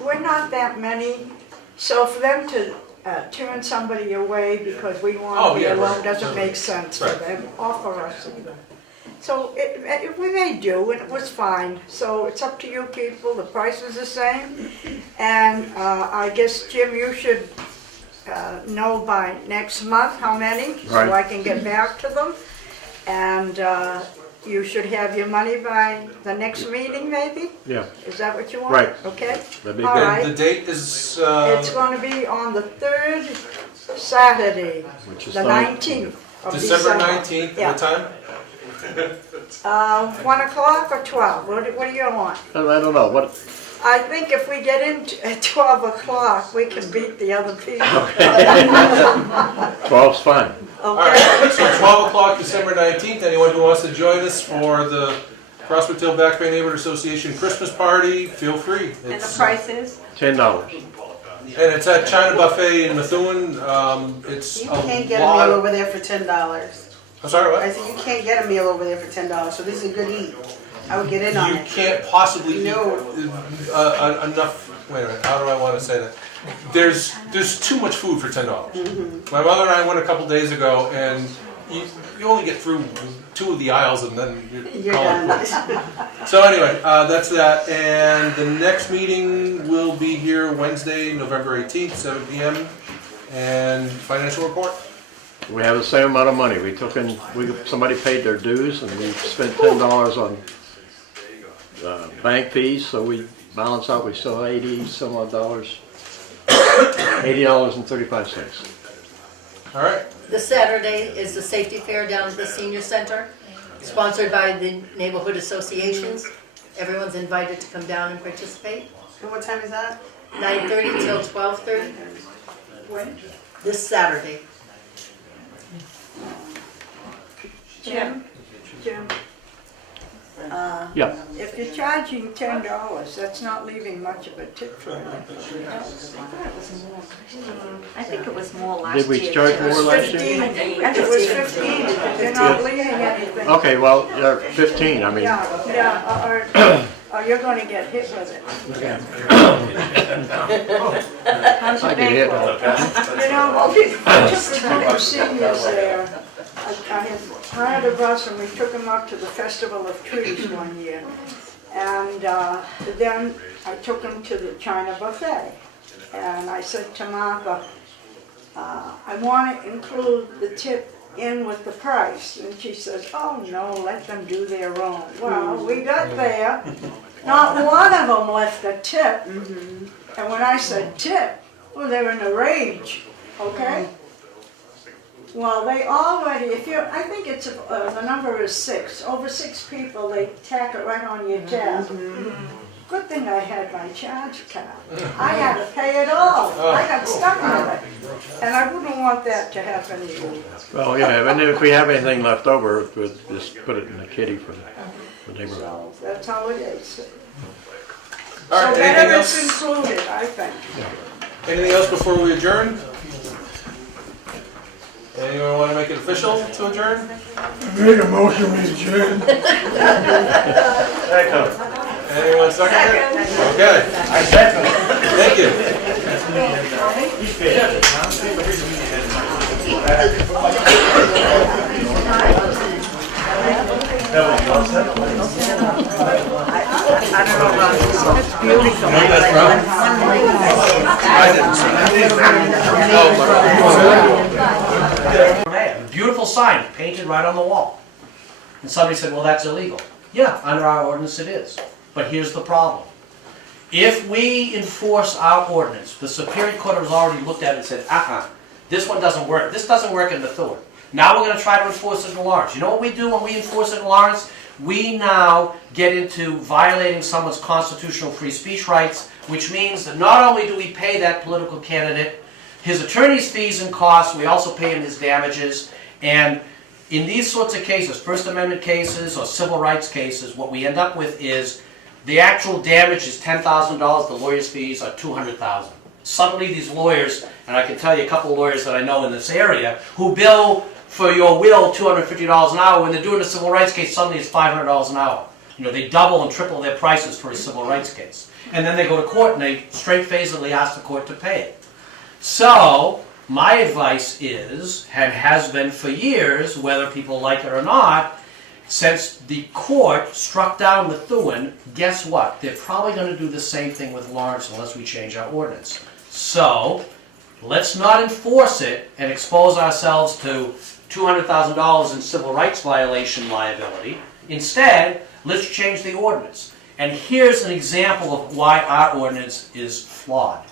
We're not that many, so for them to turn somebody away because we want to be alone doesn't make sense for them or for us either. So we may do, and it was fine. So it's up to you people. The price is the same, and I guess Jim, you should know by next month how many, so I can get back to them. And you should have your money by the next meeting, maybe? Yeah. Is that what you want? Right. Okay. That'd be All good. right. The date is... It's going to be on the 3rd Saturday, Which is the 19th of December December. 19th, Yeah. what time? 1 o'clock or 12? What do you want? I don't know, what, I think if we get in at 12 o'clock, we can beat the other people. 12's fine. All right, so 12 o'clock, December 19th. Anyone who wants to join us for the Prospect Hill Back Bay Neighborhood Association Christmas party, feel free. And the price is? $10. And it's at China Buffet in Methuen. It's You a can't get a lot meal of- over there for $10. I'm sorry, I what? said you can't get a meal over there for $10, so this is a good eat. I would get in on You it. can't possibly eat No. enough. Wait a minute. How do I want to say that? There's too much food for $10. Mm-hmm. My mother and I went a couple days ago, and you only get through 2 of the aisles, and then You're call it done. quits. So anyway, that's that. And the next meeting will be here Wednesday, November 18th, 7 p.m. And financial report. We have the same amount of money. We took in, somebody paid their dues and we spent $10 on bank fees, so we balance out, we still have 80 some odd dollars. $80.35. All right. This Saturday is the safety fair down at the senior center, sponsored by the neighborhood associations. Everyone's invited to come down and participate. And what time is that? 9:30 till 12:30. When? This Saturday. Jim? Yeah. If you're charging $10, that's not leaving much of a tip for it. I think it was more last year. Did we charge more last year? It was 15, they're not leaving anything. Okay, well, 15, I mean. Yeah, or you're gonna get hit with it. How's I your get hit. bankroll? You know, I took a group of seniors there. I had hired a bus and we took them up to the Festival of Trees one year. And then I took them to the China Buffet. And I said to Martha, I want to include the tip in with the price. And she says, oh no, let them do their own. Well, we got there, not one of them left a tip. And when I said tip, well, they were in a rage, okay? Well, they already, I think it's, the number is 6. Over 6 people, they tack it right on your tab. Good thing I had my charge card. I had to pay it all. I got stuck with it. And I wouldn't want that to happen either. Well, yeah, and if we have anything left over, we'll just put it in the kitty for the neighborhood. So that's how it is. All right. So Anything better else? it's included, I think. Anything else before we adjourn? Anyone want to make it official to adjourn? Make a motion, we adjourn. Anyone second it? Okay. I second. Thank you. It's beautiful. Beautiful sign painted right on the wall. And somebody said, well, that's illegal. Yeah, under our ordinance it is. But here's the problem. If we enforce our ordinance, the Superior Court has already looked at it and said, this one doesn't work. This doesn't work in Methuen. Now we're going to try to enforce it in Lawrence. You know what we do when we enforce it in Lawrence? We now get into violating someone's constitutional free speech rights, which means that not only do we pay that political candidate his attorney's fees and costs, we also pay him his damages. And in these sorts of cases, First Amendment cases or civil rights cases, what we end up with is the actual damage is $10,000, the lawyer's fees are $200,000. Suddenly these lawyers, and I can tell you a couple of lawyers that I know in this area, who bill for your will $250 an hour, when they're doing a civil rights case, suddenly it's $500 an hour. You know, they double and triple their prices for a civil rights case. And then they go to court and they straight-facedly ask the court to pay it. So, my advice is, and has been for years, whether people like it or not, since the court struck down Methuen, guess what? They're probably going to do the same thing with Lawrence unless we change our ordinance. So, let's not enforce it and expose ourselves to $200,000 in civil rights violation liability. Instead, let's change the ordinance. And here's an example of why our ordinance is flawed.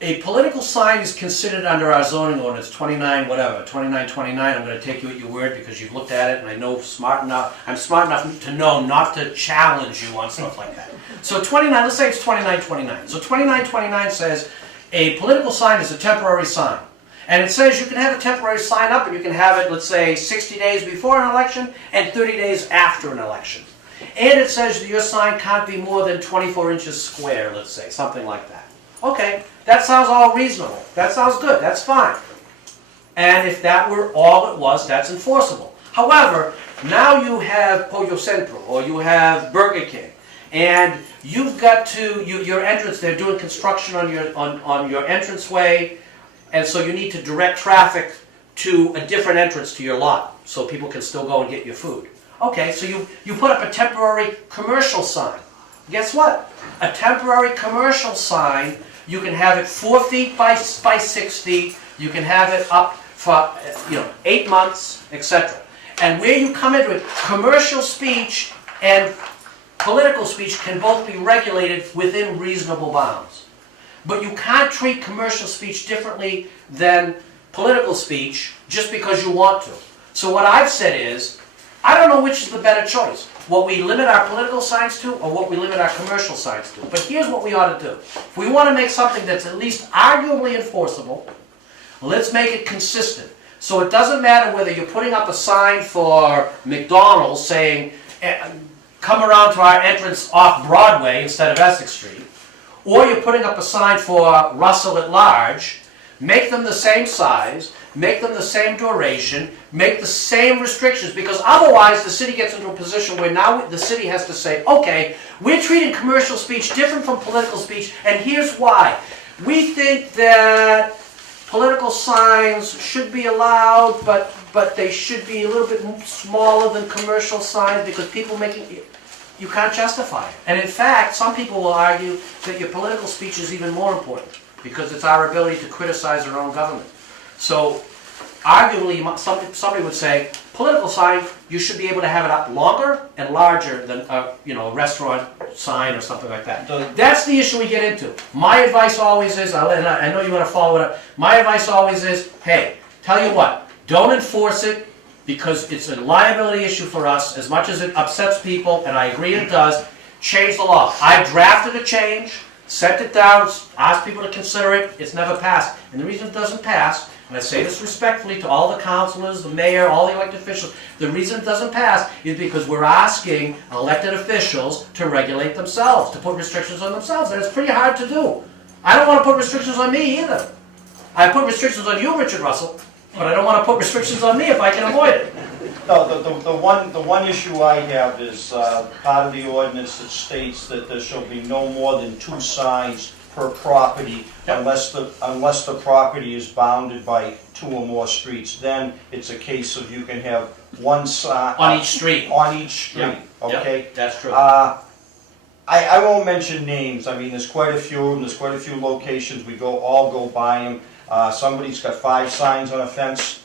A political sign is considered under our zoning ordinance, 2929. I'm going to take you at your word because you've looked at it and I know I'm smart enough to know not to challenge you on stuff like that. So 29, let's say it's 2929. So 2929 says a political sign is a temporary sign. And it says you can have a temporary sign up and you can have it, let's say, 60 days before an election and 30 days after an election. And it says that your sign can't be more than 24 inches square, let's say, something like that. Okay, that sounds all reasonable. That sounds good, that's fine. And if that were all it was, that's enforceable. However, now you have Pollo Centro, or you have Burger King, and you've got to, your entrance, they're doing construction on your entranceway, and so you need to direct traffic to a different entrance to your lot, so people can still go and get your food. Okay, so you put up a temporary commercial sign. Guess what? A temporary commercial sign, you can have it 4 feet by 6 feet, you can have it up for 8 months, etc. And where you come into it, commercial speech and political speech can both be regulated within reasonable bounds. But you can't treat commercial speech differently than political speech just because you want to. So what I've said is, I don't know which is the better choice. What we limit our political signs to or what we limit our commercial signs to. But here's what we ought to do. If we want to make something that's at least arguably enforceable, let's make it consistent. So it doesn't matter whether you're putting up a sign for McDonald's saying, come around to our entrance off Broadway instead of Essex Street, or you're putting up a sign for Russell at Large. Make them the same size, make them the same duration, make the same restrictions, because otherwise the city gets into a position where now the city has to say, okay, we're treating commercial speech different from political speech, and here's why. We think that political signs should be allowed, but they should be a little bit smaller than commercial signs because people you can't justify it. And in fact, some people will argue that your political speech is even more important because it's our ability to criticize our own government. So arguably, somebody would say, political sign, you should be able to have it up longer and larger than a restaurant sign or something like that. That's the issue we get into. My advice always is, and I know you want to follow it up, my advice always is, hey, tell you what, don't enforce it because it's a liability issue for us as much as it upsets people, and I agree it does. Change the law. I drafted a change, sent it down, asked people to consider it, it's never passed. And the reason it doesn't pass, and I say this respectfully to all the councilors, the mayor, all the elected officials, the reason it doesn't pass is because we're asking elected officials to regulate themselves, to put restrictions on themselves, and it's pretty hard to do. I don't want to put restrictions on me either. I put restrictions on you, Richard Russell, but I don't want to put restrictions on me if I can avoid it. No, the one issue I have is part of the ordinance that states that there shall be no more than 2 signs per property unless the property is bounded by 2 or more streets. Then it's a case of you can have 1 sign on each street. On each street, okay? Yep, that's true. I won't mention names. I mean, there's quite a few of them. There's quite a few locations. We all go by them. Somebody's got 5 signs on a fence,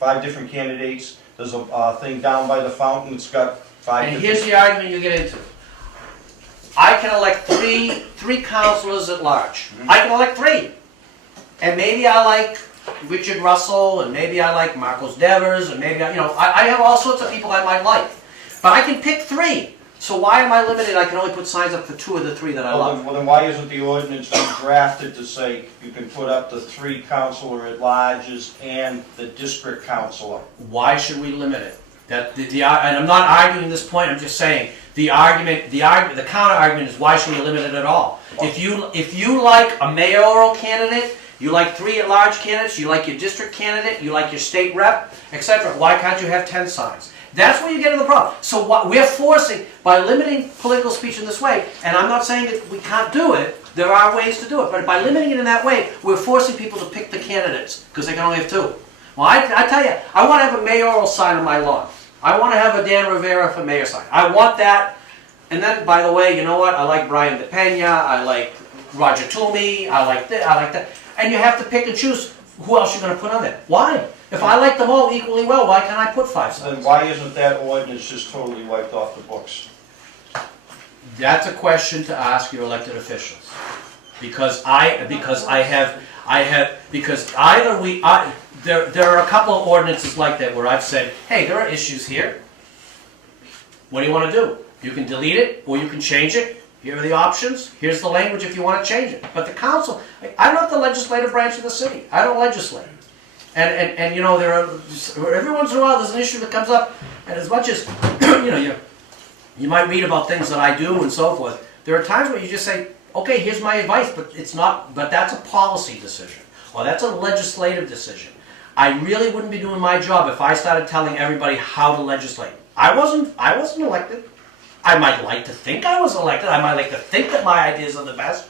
5 different candidates. There's a thing down by the fountain that's got 5 And different... here's the argument you get into. I can elect three councilors at large. I can elect 3. And maybe I like Richard Russell, and maybe I like Marcos Devers, and maybe I have all sorts of people I might like. But I can pick 3. So why am I limited? I can only put signs up for 2 of the 3 that I love. Well, then why isn't the ordinance drafted to say you can put up the 3 councilor at larges and the district councilor? Why should we limit it? And I'm not arguing this point. I'm just saying the counter argument is why should we limit it at all? If you like a mayoral candidate, you like 3 at-large candidates, you like your district candidate, you like your state rep, etc. Why can't you have 10 signs? That's where you get into the problem. So what we're forcing, by limiting political speech in this way, and I'm not saying that we can't do it, there are ways to do it, but by limiting it in that way, we're forcing people to pick the candidates, because they can only have 2. Well, I tell you, I want to have a mayoral sign on my lawn. I want to have a Dan Rivera for mayor sign. I want that. And then, by the way, you know what? I like Brian DePena, I like Roger Toomey, I like this, I like that. And you have to pick and choose who else you're going to put on there. Why? If I like them all equally well, why can't I put 5 signs? Then why isn't that ordinance just totally wiped off the books? That's a question to ask your elected officials. Because there are a couple of ordinances like that where I've said, hey, there are issues here. What do you want to do? You can delete it or you can change it. Here are the options. Here's the language if you want to change it. But the council, I'm not the legislative branch of the city. I don't legislate. And you know, there are, every once in a while there's an issue that comes up, and as much as, you might read about things that I do and so forth, there are times where you just say, okay, here's my advice, but it's not, but that's a policy decision, or that's a legislative decision. I really wouldn't be doing my job if I started telling everybody how to legislate. I wasn't elected. I might like to think I was elected. I might like to think that my ideas are the best.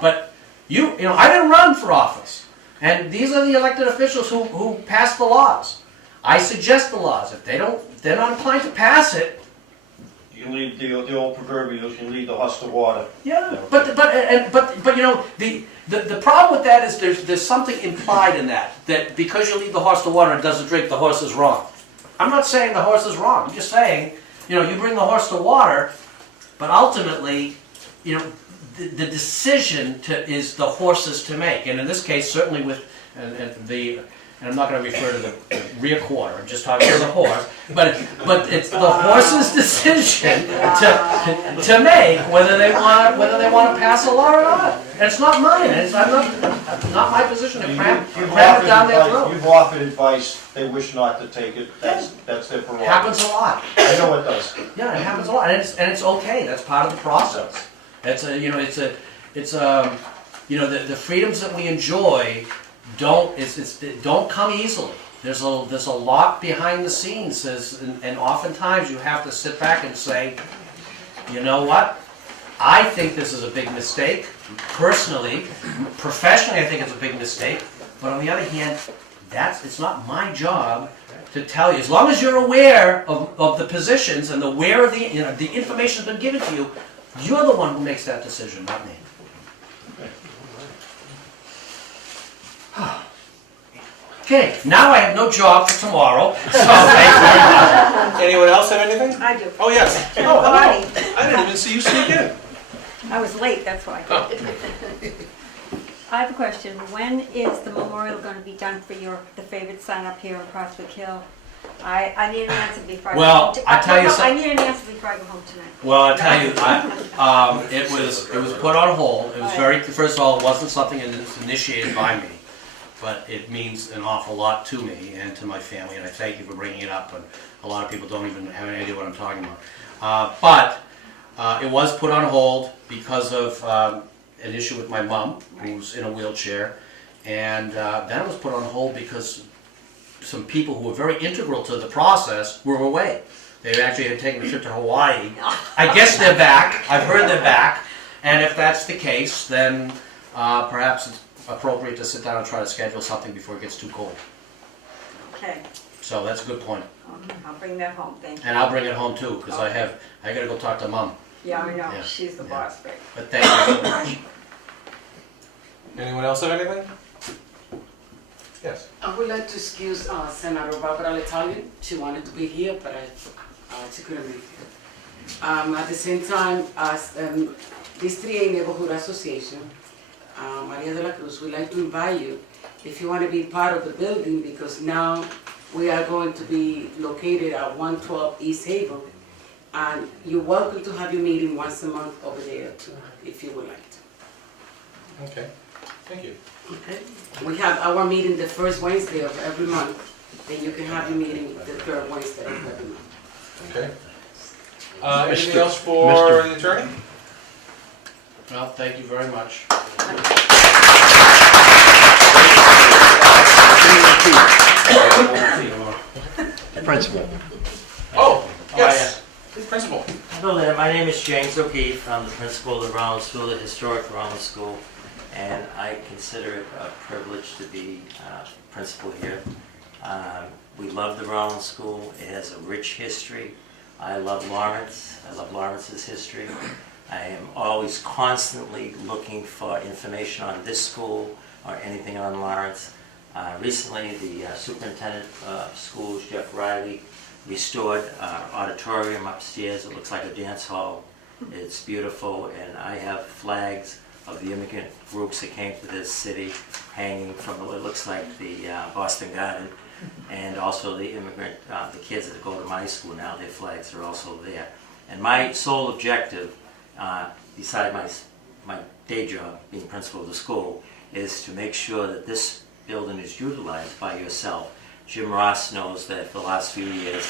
But you know, I didn't run for office. And these are the elected officials who pass the laws. I suggest the laws. If they're not inclined to pass it. You can leave the old proverbial, you can leave the horse to water. Yeah, but you know, the problem with that is there's something implied in that because you leave the horse to water and it doesn't drink, the horse is wrong. I'm not saying the horse is wrong. I'm just saying, you know, you bring the horse to water, but ultimately, you know, the decision is the horse's to make. And in this case, certainly with and I'm not going to refer to the rear quarter. I'm just talking about the horse. But it's the horse's decision to make whether they want to pass a law or not. And it's not mine. It's not my position to cram it down their throat. You've offered advice. They wish not to take it. That's their prerogative. Happens a lot. I know it does. Yeah, it happens a lot, and it's okay. That's part of the process. The freedoms that we enjoy don't come easily. There's a lot behind the scenes, and oftentimes you have to sit back and say, you know what? I think this is a big mistake. Personally, professionally, I think it's a big mistake. But on the other hand, it's not my job to tell you. As long as you're aware of the positions and aware of the information that's been given to you, you're the one who makes that decision, not me. Okay, now I have no job for tomorrow, so thank you very much. Anyone else have anything? I do. Oh, yes. Oh, hello. I didn't even see you sneak in. I was late, that's why. Oh. I have a question. When is the memorial going to be done for the favorite son up here in Prospect Hill? I need an answer before I go home. I tell you I something. need an answer before I go home tonight. Well, I tell you, it was put on hold. It was first of all, it wasn't something that was initiated by me, but it means an awful lot to me and to my family, and I thank you for bringing it up. And a lot of people don't even have any idea what I'm talking about. But it was put on hold because of an issue with my mom, who's in a wheelchair, and then it was put on hold because some people who were very integral to the process were away. They actually had taken a trip to Hawaii. I guess they're back. I've heard they're back. And if that's the case, then perhaps it's appropriate to sit down and try to schedule something before it gets too cold. Okay. So that's a good point. Okay, I'll bring that home, thank you. And I'll bring it home too, because I got to go talk to Mom. Yeah, I know. Yeah. She's the boss, babe. But thank you so much. Anyone else have anything? Yes. I would like to excuse Senator Barbara Letalian. She wanted to be here, but she couldn't be here. At the same time, as this 3A Neighborhood Association, Maria de la Cruz, would like to invite you if you want to be part of the building, because now we are going to be located at 112 East Havel, and you're welcome to have your meeting once a month over there too, if you would like to. Okay. Thank you. Okay. We have our meeting the first Wednesday of every month, then you can have your meeting the third Wednesday of every month. Okay. Anything else for the attorney? Well, thank you very much. Principal. Oh, yes. Principal. Hello there, my name is James O'Keefe. I'm the principal of the Rollins School, the historic Rollins School, and I consider it a privilege to be principal here. We love the Rollins School. It has a rich history. I love Lawrence. I love Lawrence's history. I am always constantly looking for information on this school or anything on Lawrence. Recently, the superintendent of schools, Jeff Riley, restored our auditorium upstairs. It looks like a dance hall. It's beautiful, and I have flags of the immigrant groups that came to this city hanging from what looks like the Boston Garden, and also the immigrant, the kids that go to my school now, their flags are also there. And my sole objective, beside my day job, being principal of the school, is to make sure that this building is utilized by yourself. Jim Ross knows that for the last few years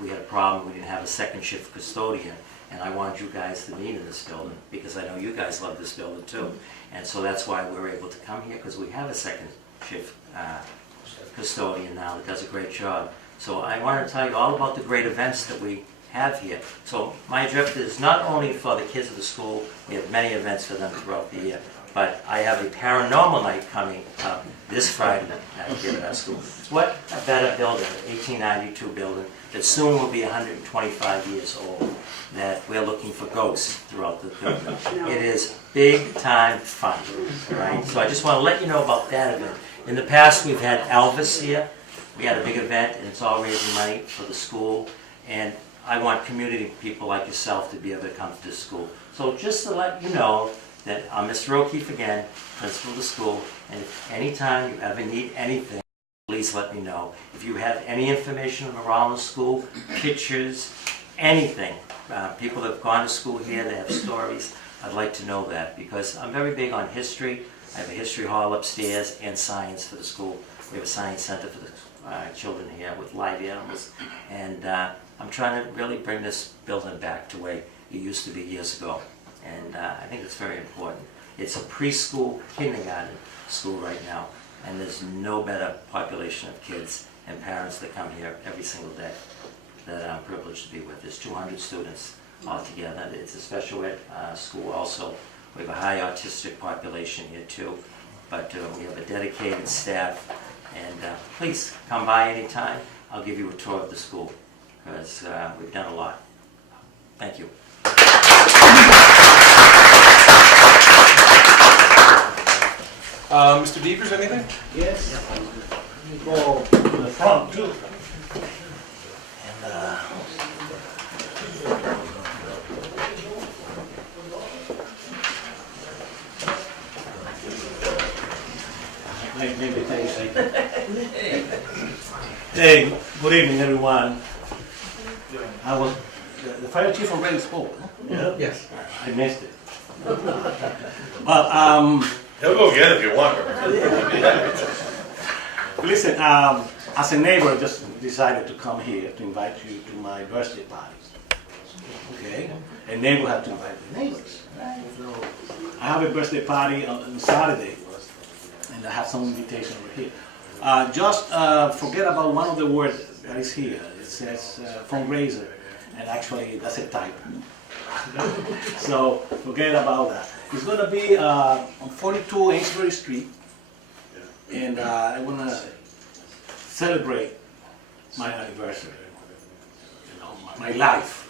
we had a problem. We didn't have a second shift custodian, and I want you guys to meet in this building, because I know you guys love this building too. And so that's why we're able to come here, because we have a second shift custodian now that does a great job. So I want to tell you all about the great events that we have here. So my objective is not only for the kids of the school, we have many events for them throughout the year, but I have a paranormal night coming up this Friday here at our school. What a better building, an 1892 building that soon will be 125 years old, that we're looking for ghosts throughout the building. It is big time fun, right? So I just want to let you know about that event. In the past, we've had Elvis here. We had a big event, and it's all raising money for the school. And I want community people like yourself to be able to come to this school. So just to let you know that I'm Mr. O'Keefe again, principal of the school, and if anytime you ever need anything, please let me know. If you have any information around the school, pictures, anything, people that have gone to school here, they have stories, I'd like to know that, because I'm very big on history. I have a history hall upstairs and science for the school. We have a science center for the children here with live animals, and I'm trying to really bring this building back to where it used to be years ago, and I think it's very important. It's a preschool, kindergarten school right now, and there's no better population of kids and parents that come here every single day that I'm privileged to be with. There's 200 students altogether. It's a special ed school also. We have a high autistic population here too, but we have a dedicated staff. And please come by anytime. I'll give you a tour of the school, because we've done a lot. Thank you. Mr. Devers, anything? Yes. You go to the front too. And maybe thanks. Hey, good evening, everyone. I was the fire chief already spoke. Huh? Yeah. Yes. I missed it. Well, He'll go again if you want. listen, as a neighbor, I just decided to come here to invite you to my birthday party. Okay? A neighbor had to invite the neighbors. Right? So I have a birthday party on Saturday, and I have some invitation over here. Just forget about one of the words that is here. It says fundraiser, and actually that's a typo. So forget about that. It's going to be on 42 Amesbury Street, and I want to celebrate my anniversary, you know, my life.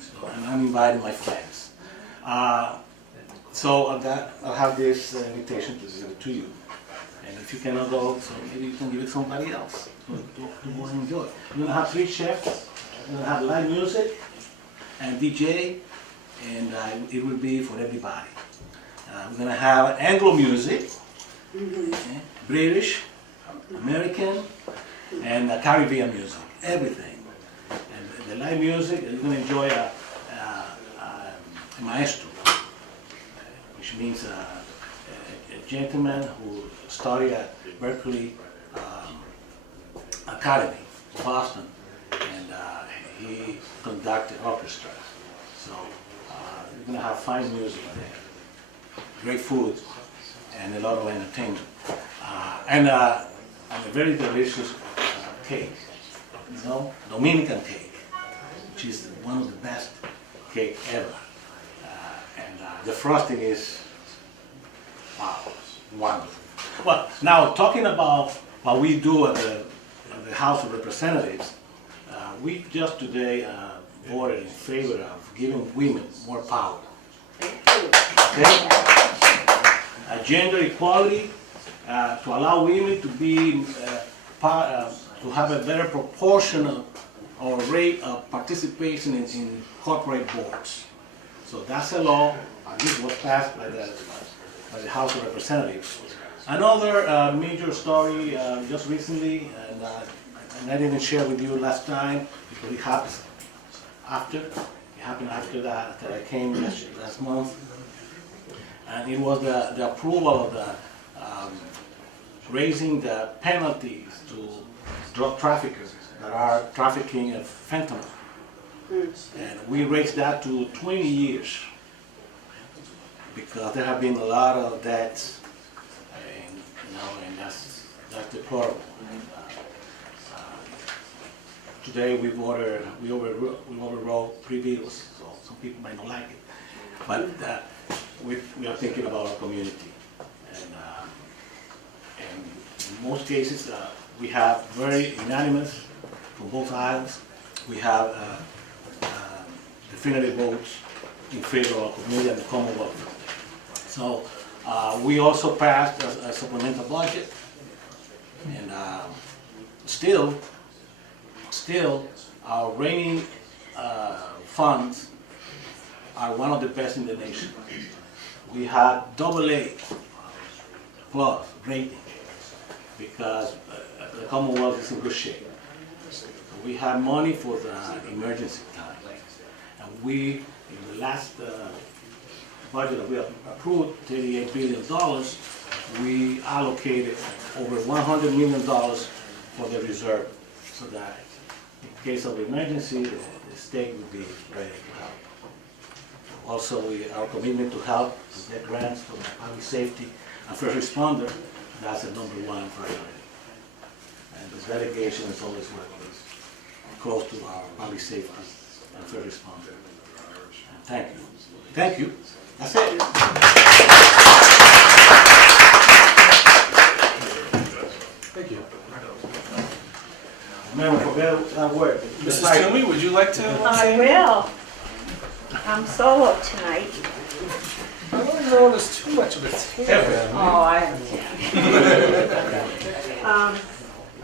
So, and I'm inviting my friends. So I'll have this invitation to give it to you. And if you cannot go, so maybe you can give it to somebody else to go and enjoy. We're going to have 3 chefs. We're going to have live music and DJ, and it will be for everybody. We're going to have Anglo music, okay, British, American, and Caribbean music, everything. And the live music, you're going to enjoy a maestro, which means a gentleman who studied at Berkeley Academy, Boston, and he conducted orchestra. So you're going to have fine music there, great food, and a lot of entertainment. And a very delicious cake, you know, Dominican cake, which is one of the best cake ever. And the frosting is, wow, wonderful. Well, now talking about what we do at the House of Representatives, we just today voted in favor of giving women more power. Okay? Gender equality, to allow women to be to have a better proportional or rate of participation in corporate boards. So that's a law. This was passed by the House of Representatives. Another major story just recently, and I didn't share with you last time because it happened after. It happened after that I came last month, and it was the approval of the raising the penalties to drug traffickers that are trafficking fentanyl. And we raised that to 20 years because there have been a lot of debts, and and that's deplorable. Today we overrode 3 bills, so some people might not like it, but we are thinking about our community, and in most cases we have very unanimous from both aisles. We have definitive votes in favor of our community and the Commonwealth. So we also passed a supplemental budget, and still our rainy funds are one of the best in the nation. We have AA plus rating because the Commonwealth is in good shape. We have money for the emergency time, and we, in the last budget that we approved, $38 billion, we allocated over $100 million for the reserve, so that in case of emergency, the state would be ready to help. Also, our commitment to help, to get grants for public safety and first responder, that's the #1 priority. And this delegation is always working close to our public safety and first responder. And thank you. Thank you. That's it. Thank you. Remember, forget that word. Mrs. Toomey, would you like to? I will. I'm solo tonight. I don't know there's too much of a tail. Oh, I understand.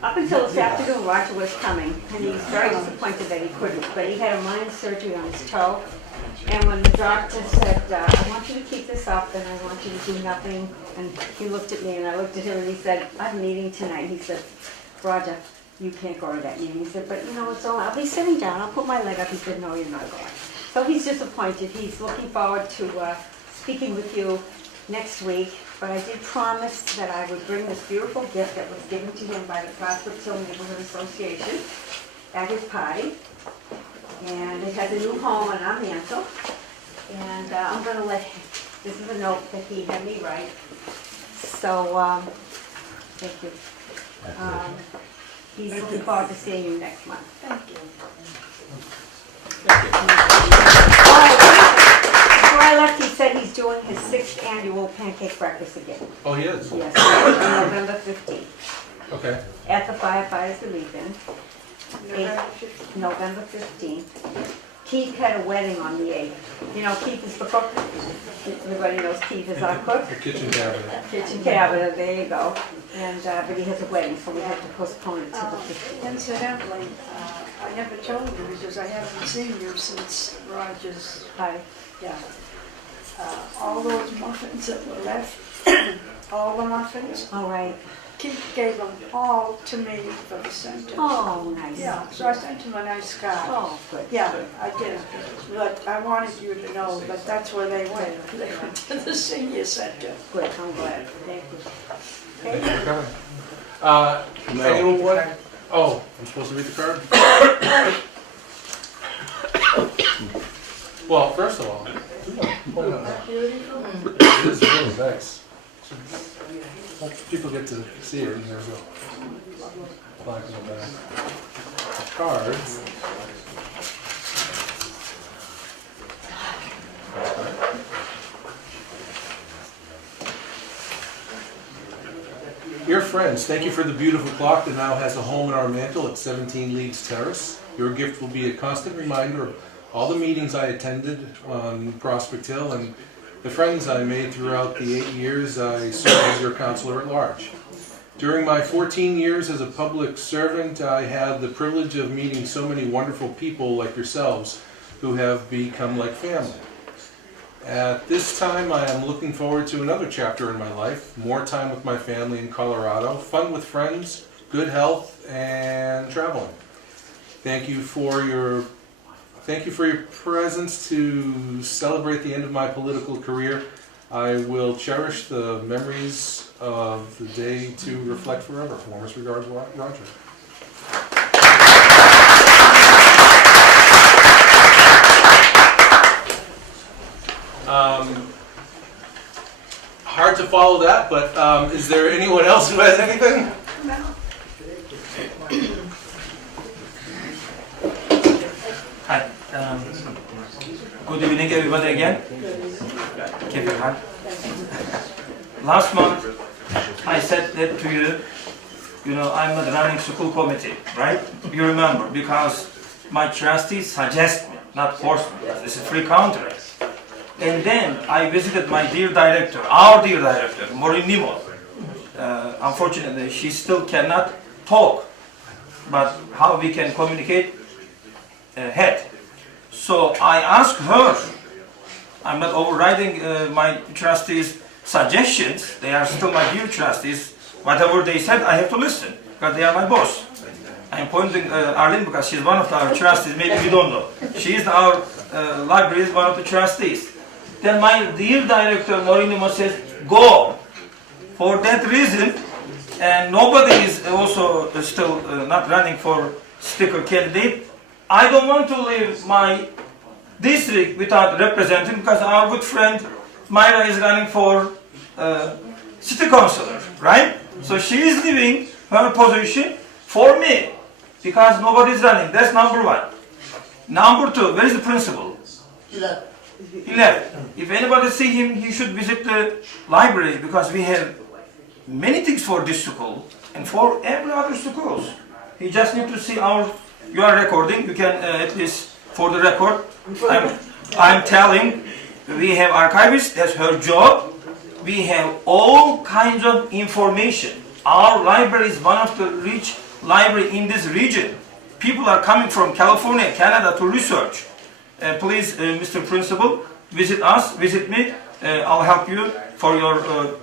Up until this afternoon, Roger was coming, and he was very disappointed that he couldn't, but he had a minor surgery on his toe. And when the doctor said, I want you to keep this up, and I want you to do nothing, and he looked at me, and I looked at him, and he said, I have a meeting tonight. He said, Roger, you can't go to that meeting. He said, but it's all, I'll be sitting down, I'll put my leg up. He said, no, you're not going. So he's disappointed. He's looking forward to speaking with you next week. But I did promise that I would bring this beautiful gift that was given to him by the Prospect Hill Neighborhood Association at his party. And it has a new home on our mantle. And I'm going to this is a note that he had me write. So, thank you. He's looking forward to seeing you next month. Thank you. Before I left, he said he's doing his 6th annual pancake breakfast again. Oh, he is? Yes, on November 15th. Okay. At the Firefighters Relief Inn. November 15th. Keith had a wedding on the 8th. You know, Keith is the cook. Everybody knows Keith is our cook. The kitchen cabinet. Kitchen cabinet, there you go. And, but he has a wedding, so we had to postpone it to the 15th. Incidentally, I never told you because I haven't seen you since Roger's. Hi. Yeah. All those muffins that were left, all the muffins. All right. Keith gave them all to me for the center. Oh, nice. Yeah, so I sent him a nice card. Oh, good. Yeah, I did. But I wanted you to know that that's where they went. They went to the senior center. Good, I'm glad. Thank you. Thank you for coming. Anyone? Oh, I'm supposed to read the card? Well, first of all, it is really nice. People get to see it, and there's a plaque in the back. Cards. Dear friends, thank you for the beautiful clock that now has a home in our mantle at 17 Leeds Terrace. Your gift will be a constant reminder of all the meetings I attended on Prospect Hill and the friends I made throughout the 8 years I served as your counselor at large. During my 14 years as a public servant, I had the privilege of meeting so many wonderful people like yourselves who have become like family. At this time, I am looking forward to another chapter in my life, more time with my family in Colorado, fun with friends, good health, and traveling. Thank you for your presence to celebrate the end of my political career. I will cherish the memories of the day to reflect forever. Warmest regards, Roger. Hard to follow that, but is there anyone else who has anything? Hi. Good evening, everybody again. Keep it high. Last month, I said that to you, I'm not running school committee, right? You remember, because my trustees suggest me, not force me. This is a free country. And then I visited my dear director, our dear director, Maureen Nemo. Unfortunately, she still cannot talk, but how we can communicate ahead. So I asked her, I'm not overriding my trustees' suggestions, they are still my dear trustees. Whatever they said, I have to listen, because they are my boss. I'm pointing Arlene because she's one of our trustees, maybe you don't know. She is our library, is one of the trustees. Then my dear director, Morinimo, says, go. For that reason, and nobody is also still not running for sticker candidate, I don't want to leave my district without representing, because our good friend Myra is running for city councilor, right? So she is leaving her position for me, because nobody is running. That's number one. Number two, where is the principal? He left. If anybody see him, he should visit the library, because we have many things for this school and for every other schools. He just need to see you are recording, you can at least for the record, I'm telling, we have archivists, that's her job. We have all kinds of information. Our library is one of the rich library in this region. People are coming from California, Canada to research. Please, Mr. Principal, visit us, visit me. I'll help you for your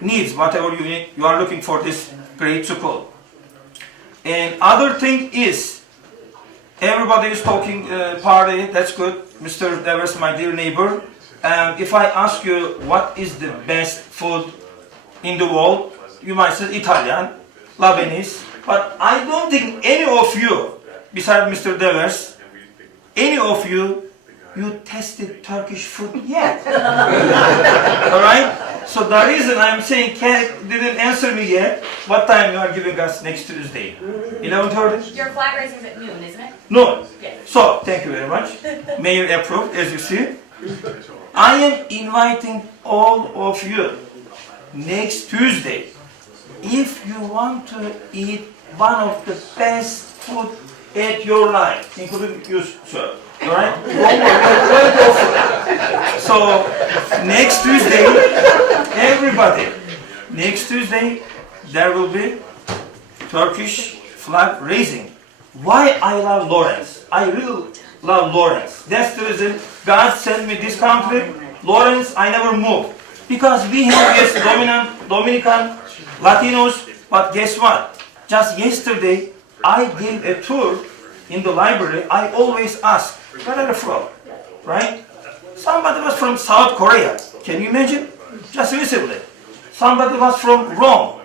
needs, whatever you need. You are looking for this great school. And other thing is, everybody is talking party, that's good. Mr. Devers, my dear neighbor. If I ask you what is the best food in the world, you might say Italian, Lebanese. But I don't think any of you, besides Mr. Devers, any of you tested Turkish food yet. Alright? So the reason I'm saying Kat didn't answer me yet, what time you are giving us next Tuesday? 11:30? Your flag raising is at noon, isn't it? No. Yes. So, thank you very much. Mayor approved, as you see. I am inviting all of you next Tuesday. If you want to eat one of the best food at your life, including you, sir. Alright? So, next Tuesday, everybody, next Tuesday, there will be Turkish flag raising. Why I love Lawrence? I really love Lawrence. That's the reason God sent me this country. Lawrence, I never moved. Because we have, yes, Dominican, Latinos, but guess what? Just yesterday, I gave a tour in the library. I always ask, where are you from? Right? Somebody was from South Korea. Can you imagine? Just recently. Somebody was from Rome.